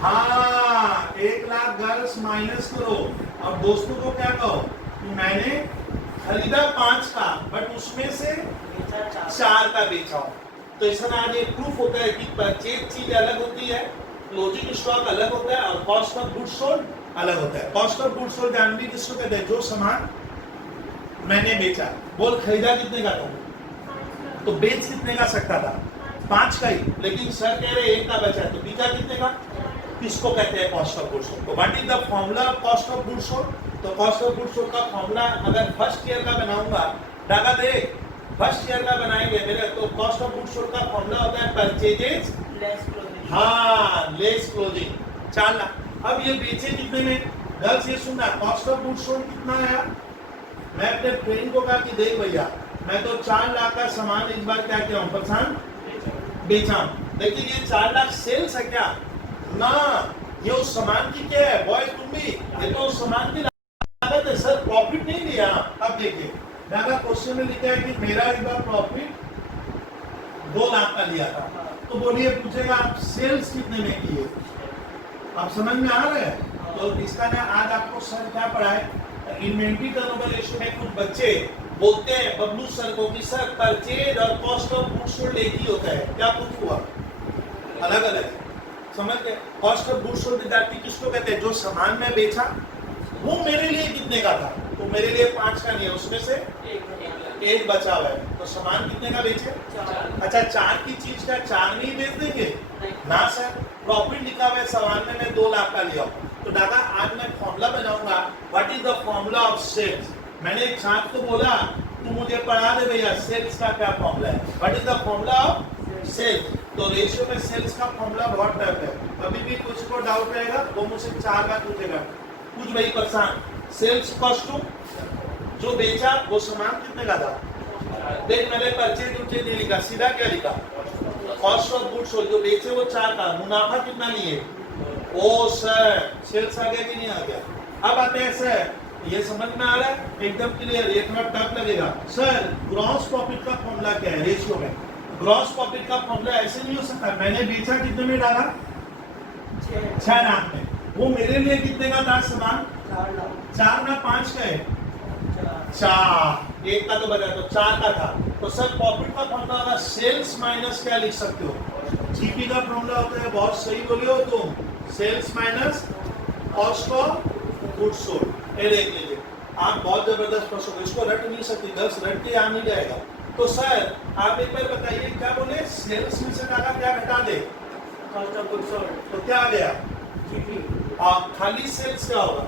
हाँ 1 लाख गर्ल्स माइनस करो। अब दोस्तों को क्या कहो कि मैंने खरीदा 5 का, बट उसमें से 4 का बेचा हूं। तो इसमें आज एक प्रूफ होता है कि परचेज चीज अलग होती है, क्लोजिंग स्टॉक अलग होता है, और कॉस्ट ऑफ गुड्स सोल्ड अलग होता है। Cost of goods sold Jahnavi किसको कहते हैं, जो सामान मैंने बेचा। बोल खरीदा कितने का था, तो बेच कितने का सकता था, 5 का ही, लेकिन सर कह रहे 1 का बचा है, तो बेचा कितने का, किसको कहते हैं, कॉस्ट ऑफ गुड्स सोल्ड। तो what is the formula of cost of goods sold, तो कॉस्ट ऑफ गुड्स सोल्ड का फॉर्मूला अगर फर्स्ट ईयर का बनाऊंगा, डागा दे फर्स्ट ईयर का बनाएंगे मेरे, तो कॉस्ट ऑफ गुड्स सोल्ड का फॉर्मूला होता है परचेजेस लेस क्लोजिंग, हाँ लेस क्लोजिंग, 4 लाख। अब ये बेचे कितने में, गर्ल्स ये सुनना, कॉस्ट ऑफ गुड्स सोल्ड कितना आया, मैं अपने फ्रेंड को कहा कि देख भैया मैं तो 4 लाख का सामान इस बार क्या किया हूँ, परेशान बेचा, लेकिन ये 4 लाख सेल्स है क्या ना, ये उस सामान की क्या है, बॉय तुम भी, ये तो उस सामान की लागत है सर, प्रॉफिट नहीं लिया। अब देखिए दादा क्वेश्चन में लिखा है कि मेरा इस बार प्रॉफिट 2 लाख का लिया था, तो बोलिए पूछेगा आप सेल्स कितने में किए, आप समझ में आ रहे हैं। तो इसका ना आज आपको सर क्या पढ़ाए, इन्वेंट्री टर्नओवर रेशियो में कुछ बच्चे बोलते हैं बबलू सर को कि सर परचेज और कॉस्ट ऑफ गुड्स सोल्ड एक ही होता है, क्या कुछ हुआ, अलग अलग है, समझ गए। कॉस्ट ऑफ गुड्स सोल्ड विद्यार्थी किसको कहते हैं, जो सामान में बेचा वो मेरे लिए कितने का था, तो मेरे लिए 5 का नहीं है, उसमें से 1 बचा हुआ है, तो सामान कितने का बेचे, अच्छा 4 की चीज का 4 नहीं बेच देंगे ना सर, प्रॉफिट लिखा हुआ है सामान में मैं 2 लाख का लिया। तो दादा आज मैं फॉर्मूला बनाऊंगा, what is the formula of sales. मैंने एक छात्र को बोला तू मुझे पढ़ा दे भैया सेल्स का क्या फॉर्मूला है, what is the formula of sales. तो रेशियो में सेल्स का फॉर्मूला बहुत टफ है, अभी भी कुछ को डाउट रहेगा वो मुझसे 4 बार पूछेगा, कुछ भाई परेशान, सेल्स कॉस्ट टू जो बेचा वो सामान कितने का था, देख मैंने परचेज उर्चेज नहीं लिखा, सीधा क्या लिखा, कॉस्ट ऑफ गुड्स सोल्ड, जो बेचे वो 4 का, मुनाफा कितना लिए, ओ सर सेल्स आ गया कि नहीं आ गया। अब आते हैं सर ये समझ में आ रहा है एकदम क्लियर, ये थोड़ा टफ लगेगा सर, ग्रॉस प्रॉफिट का फॉर्मूला क्या है रेशियो में, ग्रॉस प्रॉफिट का फॉर्मूला ऐसे नहीं हो सकता, मैंने बेचा कितने में डाला, 6 लाख में, वो मेरे लिए कितने का था सामान, 4 लाख 4 ना 5 का है? 4 एक का तो बता, तो 4 का था। तो सर प्रॉफिट का फॉर्मूला होगा सेल्स माइनस क्या लिख सकते हो? जीपी का फॉर्मूला होता है, बहुत सही बोले हो तुम, sales minus cost of goods sold. ये देख लीजिए, आप बहुत जबरदस्त प्रश्न हो, इसको रट नहीं सकती, 10 रट के आ नहीं जाएगा। तो सर आप एक बार बताइए, क्या बोले, सेल्स में से टाका क्या घटा दे? कॉस्ट ऑफ गुड्स सोल्ड तो क्या आ गया? जीपी आप खाली सेल्स क्या होगा?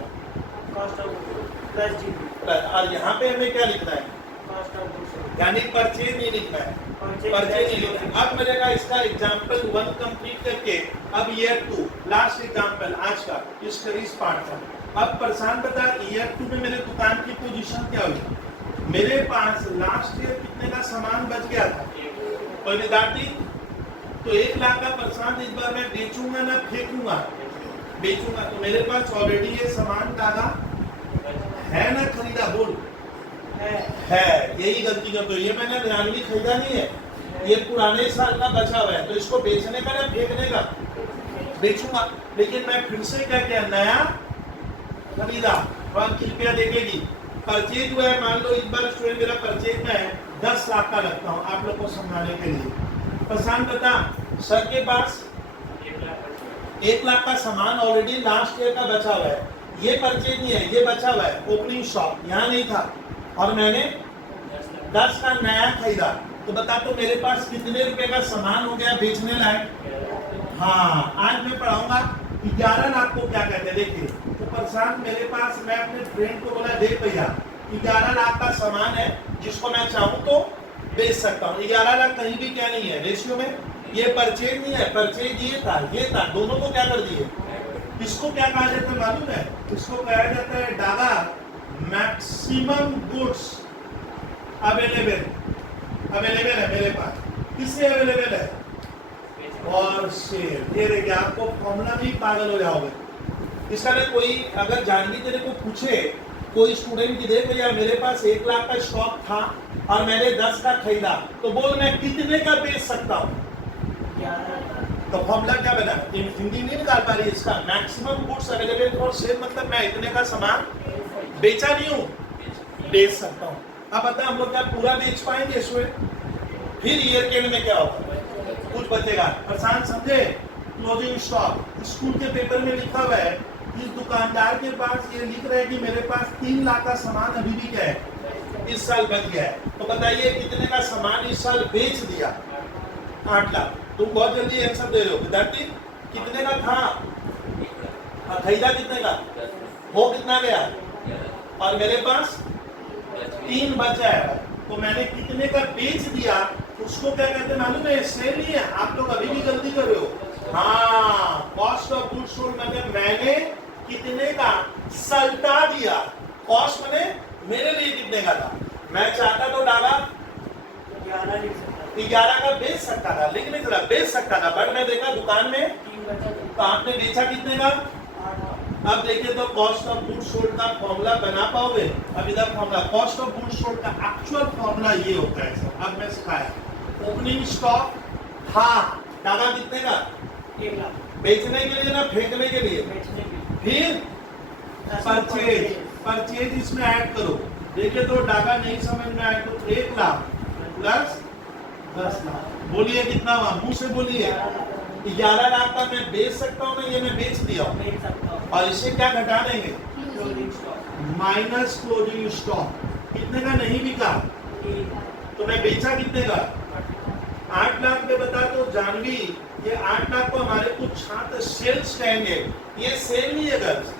Cost of goods plus GP और यहाँ पे हमें क्या लिखना है? कॉस्ट ऑफ गुड्स सोल्ड यानी परचेज नहीं लिखना है, परचेज परचेज नहीं लिखना है। अब मेरे का इसका एग्जांपल 1 कंप्लीट करके अब ईयर 2 लास्ट एग्जांपल आज का इस पार्ट का। अब प्रशांत बता, ईयर 2 में मेरे दुकान की पोजीशन क्या हुई? मेरे पास लास्ट ईयर कितने का सामान बच गया था? कोई विद्यार्थी? तो 1 लाख का प्रशांत इस बार मैं बेचूंगा ना फेंकूंगा? बेचूंगा। तो मेरे पास ऑलरेडी ये सामान दादा है ना खरीदा? बोल। है, यही गलती करते हो। ये मैंने नयानवी खरीदा नहीं है, ये पुराने साल का बचा हुआ है, तो इसको बेचने का ना फेंकने का? बेचूंगा। लेकिन मैं फिर से क्या किया, नया खरीदा। और कृपया देखेगी, परचेज हुआ है, मान लो इस बार स्टूडेंट मेरा परचेज में है 10 लाख का रखता हूँ आप लोग को समझाने के लिए। प्रशांत बता, सर के पास 1 लाख का सामान ऑलरेडी लास्ट ईयर का बचा हुआ है, ये परचेज नहीं है, ये बचा हुआ है, ओपनिंग स्टॉक यहाँ नहीं था, और मैंने 10 का नया खरीदा। तो बता, तो मेरे पास कितने रुपए का सामान हो गया बेचने लायक? हाँ, आज मैं पढ़ाऊंगा 11 लाख को क्या कहते हैं। देखिए, तो प्रशांत मेरे पास, मैं अपने फ्रेंड को बोला, देख भैया 11 लाख का सामान है जिसको मैं चाहूँ तो बेच सकता हूँ। 11 लाख कहीं भी क्या नहीं है रेशियो में, ये परचेज नहीं है, परचेज ये था, दोनों को क्या कर दिए? इसको क्या कहा जाता है मालूम है? इसको कहा जाता है डागा मैक्सिमम गुड्स अवेलेबल है मेरे पास। किससे अवेलेबल है? और सेल। ये देखिए, आपको फॉर्मूला भी पागल हो जाओगे इसका। ना कोई अगर जानवी तेरे को पूछे, कोई स्टूडेंट की, देख भैया मेरे पास 1 लाख का स्टॉक था और मैंने 10 का खरीदा, तो बोल मैं कितने का बेच सकता हूँ? तो फॉर्मूला क्या बना? हिंदी नहीं निकाल पा रही इसका। Maximum goods available for sale, मतलब मैं इतने का सामान बेचा नहीं हूँ, बेच सकता हूँ। अब बता, हम लोग क्या पूरा बेच पाएंगे इसमें? फिर ईयर के एंड में क्या होगा? कुछ बचेगा। प्रशांत समझे? क्लोजिंग स्टॉक स्कूल के पेपर में लिखा हुआ है, इस दुकानदार के पास ये लिख रहा है कि मेरे पास 3 लाख का सामान अभी भी क्या है, इस साल बच गया है। तो बताइए कितने का सामान इस साल बेच दिया? 8 लाख। तुम बहुत जल्दी आंसर दे रहे हो विद्यार्थी। कितने का था? खरीदा कितने का? वो कितना गया? और मेरे पास 3 बचा है, तो मैंने कितने का बेच दिया, उसको क्या कहते हैं मालूम है? सेल नहीं है। आप लोग अभी भी गलती कर रहे हो। हाँ, कॉस्ट ऑफ गुड्स सोल्ड मतलब मैंने कितने का सल्टा दिया। कॉस्ट मैंने मेरे लिए कितने का था, मैं चाहता तो डाला 11 का बेच सकता था, लेकिन नहीं चला, बेच सकता था, बट मैं देखा दुकान में तो आपने बेचा कितने का? अब देखिए, तो कॉस्ट ऑफ गुड्स सोल्ड का फॉर्मूला बना पाओगे? अब इधर formula, cost of goods sold का एक्चुअल फॉर्मूला ये होता है सर। अब मैं सिखाया, ओपनिंग स्टॉक था, डाला कितने का? 1 लाख बेचने के लिए ना फेंकने के लिए? बेचने की। फिर परचेज इसमें ऐड करो। देखिए, तो डाका नहीं समझ में आए तो 1 लाख प्लस 10 लाख, बोलिए कितना हुआ? मुंह से बोलिए। 11 लाख का मैं बेच सकता हूँ ना, ये मैं बेच दिया हूँ, बेच सकता हूँ। और इसे क्या घटा देंगे? Closing stock minus closing stock. कितने का नहीं बिका, तो मैं बेचा कितने का? 8 लाख में। बता तो जानवी, ये 8 लाख को हमारे कुछ छात्र सेल्स कहेंगे, ये सेल नहीं है गर्ल्स,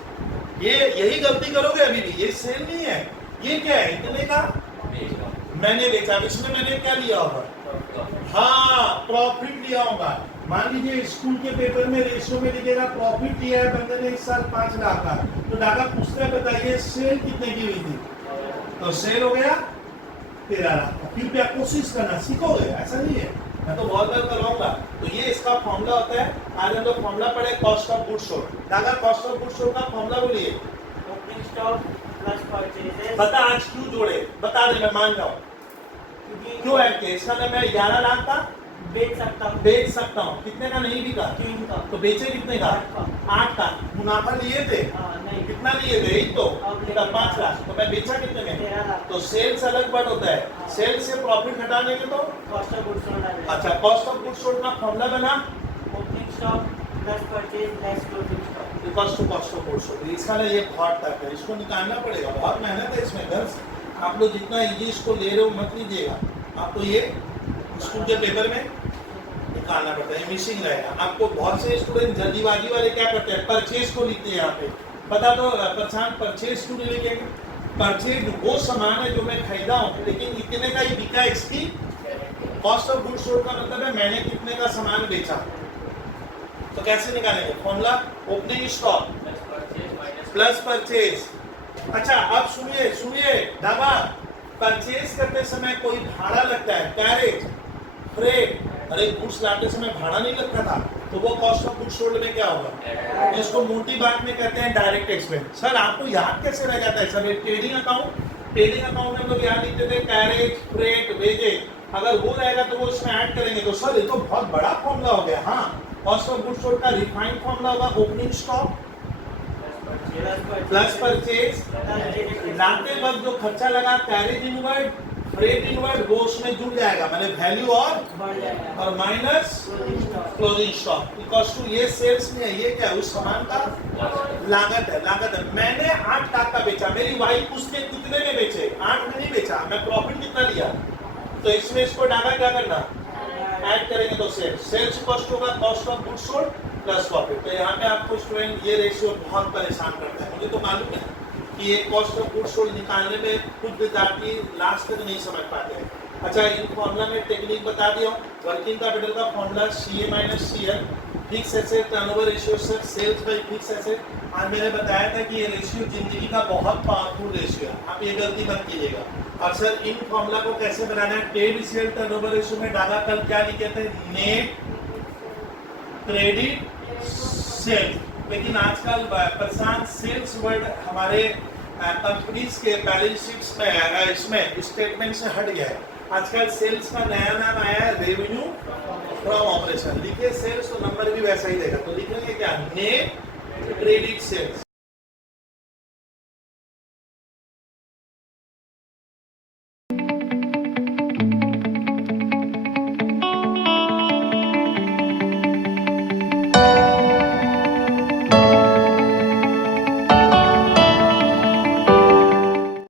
ये यही गलती करोगे अभी भी, ये सेल नहीं है। ये क्या है? इतने का मैंने बेचा, इसमें मैंने क्या लिया होगा? हाँ, प्रॉफिट लिया होगा। मान लीजिए स्कूल के पेपर में रेशियो में लिखेगा प्रॉफिट लिया है बंदे ने इस साल 5 लाख का, तो डाका पूछता है बताइए सेल कितने की हुई थी, तो सेल हो गया 13 लाख का। फिर क्या कोशिश करना सीखोगे, ऐसा नहीं है, मैं तो बहुत बार करवाऊंगा। तो ये इसका फॉर्मूला होता है। आज हम लोग फॉर्मूला पढ़े कॉस्ट ऑफ गुड्स सोल्ड। डाका कॉस्ट ऑफ गुड्स सोल्ड का फॉर्मूला बोलिए। Opening stock plus purchases. बता आज क्यों जोड़े, बता दे, मैं मान जाऊं क्यों ऐड किया। इसका मैं 11 लाख का बेच सकता हूँ बेच सकता हूँ, कितने का नहीं बिका, 3 का। तो बेचे कितने का, 8 का। 8 का। मुनाफा लिए थे, नहीं, कितना लिए थे, एक तो अब लेके 5 लाख, तो मैं बेचा कितने में, 13 लाख। तो सेल्स अलग वर्ड होता है, हाँ। सेल्स से प्रॉफिट हटा देंगे तो कॉस्ट ऑफ गुड्स सोल्ड आ जाएगा। अच्छा, कॉस्ट ऑफ गुड्स सोल्ड का फॉर्मूला बना opening stock plus purchase less closing stock. Equals to cost of goods sold. इसका ना ये बहुत टफ है, इसको निकालना पड़ेगा, बहुत मेहनत है इसमें गर्ल्स। आप लोग जितना इजी इसको ले रहे हो मत लीजिएगा, आपको ये स्कूल के पेपर में निकालना पड़ता है, मिसिंग रहेगा। आपको बहुत से स्टूडेंट जल्दीबाजी वाले क्या करते हैं, परचेज को लिखते हैं यहाँ पे, पता तो पहचान परचेज क्यों नहीं लिखेंगे, परचेज वो सामान है जो मैं खरीदा हूँ लेकिन इतने का ही बिका, इसकी कॉस्ट ऑफ गुड्स सोल्ड का मतलब है मैंने कितने का सामान बेचा। तो कैसे निकालेंगे formula, opening stock plus purchase. अच्छा अब सुनिए सुनिए दादा, परचेज करते समय कोई भाड़ा लगता है, कैरेज, फ्रेट, अरे गुड्स लाते समय भाड़ा नहीं लगता था, तो वो कॉस्ट ऑफ गुड्स सोल्ड में क्या होगा, जिसको मोटी बात में कहते हैं डायरेक्ट एक्सपेंस। सर आपको याद कैसे रह जाता है सर, ट्रेडिंग अकाउंट में हम लोग याद लिखते थे कैरेज, फ्रेट, वेजेज, अगर वो रहेगा तो वो इसमें ऐड करेंगे, तो सर ये तो बहुत बड़ा फॉर्मूला हो गया। हाँ, कॉस्ट ऑफ गुड्स सोल्ड का रिफाइंड फॉर्मूला होगा ओपनिंग स्टॉक प्लस परचेज, लाते वक्त जो खर्चा लगा कैरेज इनवर्ड, फ्रेट इनवर्ड, वो उसमें जुड़ जाएगा, मैंने वैल्यू और minus closing stock equals to, ये सेल्स में है, ये क्या है, उस सामान का लागत है। मैंने 8 लाख का बेचा, मेरी वाइफ उसके कितने में बेचे, 8 में नहीं बेचा, मैं प्रॉफिट कितना लिया, तो इसमें इसको डाला क्या करना, ऐड करेंगे तो सेल्स कॉस्ट होगा cost of goods sold plus profit. तो यहाँ पे आपको स्टूडेंट ये रेशियो बहुत परेशान करता है, मुझे तो मालूम है कि ये कॉस्ट ऑफ गुड्स सोल्ड निकालने में कुछ विद्यार्थी लास्ट तक नहीं समझ पाते हैं। अच्छा, इन फॉर्मूला में टेक्निक बता दिया, वर्किंग कैपिटल का formula CA minus CL, fix asset turnover ratio sir sales by fix asset. आज मैंने बताया था कि ये रेशियो जिंदगी का बहुत पावरफुल रेशियो है, आप ये गलती मत कीजिएगा। और सर इन फॉर्मूला को कैसे बनाना है, ट्रेड सेल टर्नओवर रेशियो में डाला, कल क्या लिखे थे, नेट क्रेडिट सेल्स, लेकिन आजकल प्रशांत सेल्स वर्ड हमारे कंपनीज के बैलेंस शीट्स में इसमें स्टेटमेंट से हट गया है। आजकल सेल्स का नया नाम आया है रेवेन्यू फ्रॉम ऑपरेशन, लिखे सेल्स तो नंबर भी वैसा ही देगा, तो लिखेंगे क्या, नेट क्रेडिट सेल्स।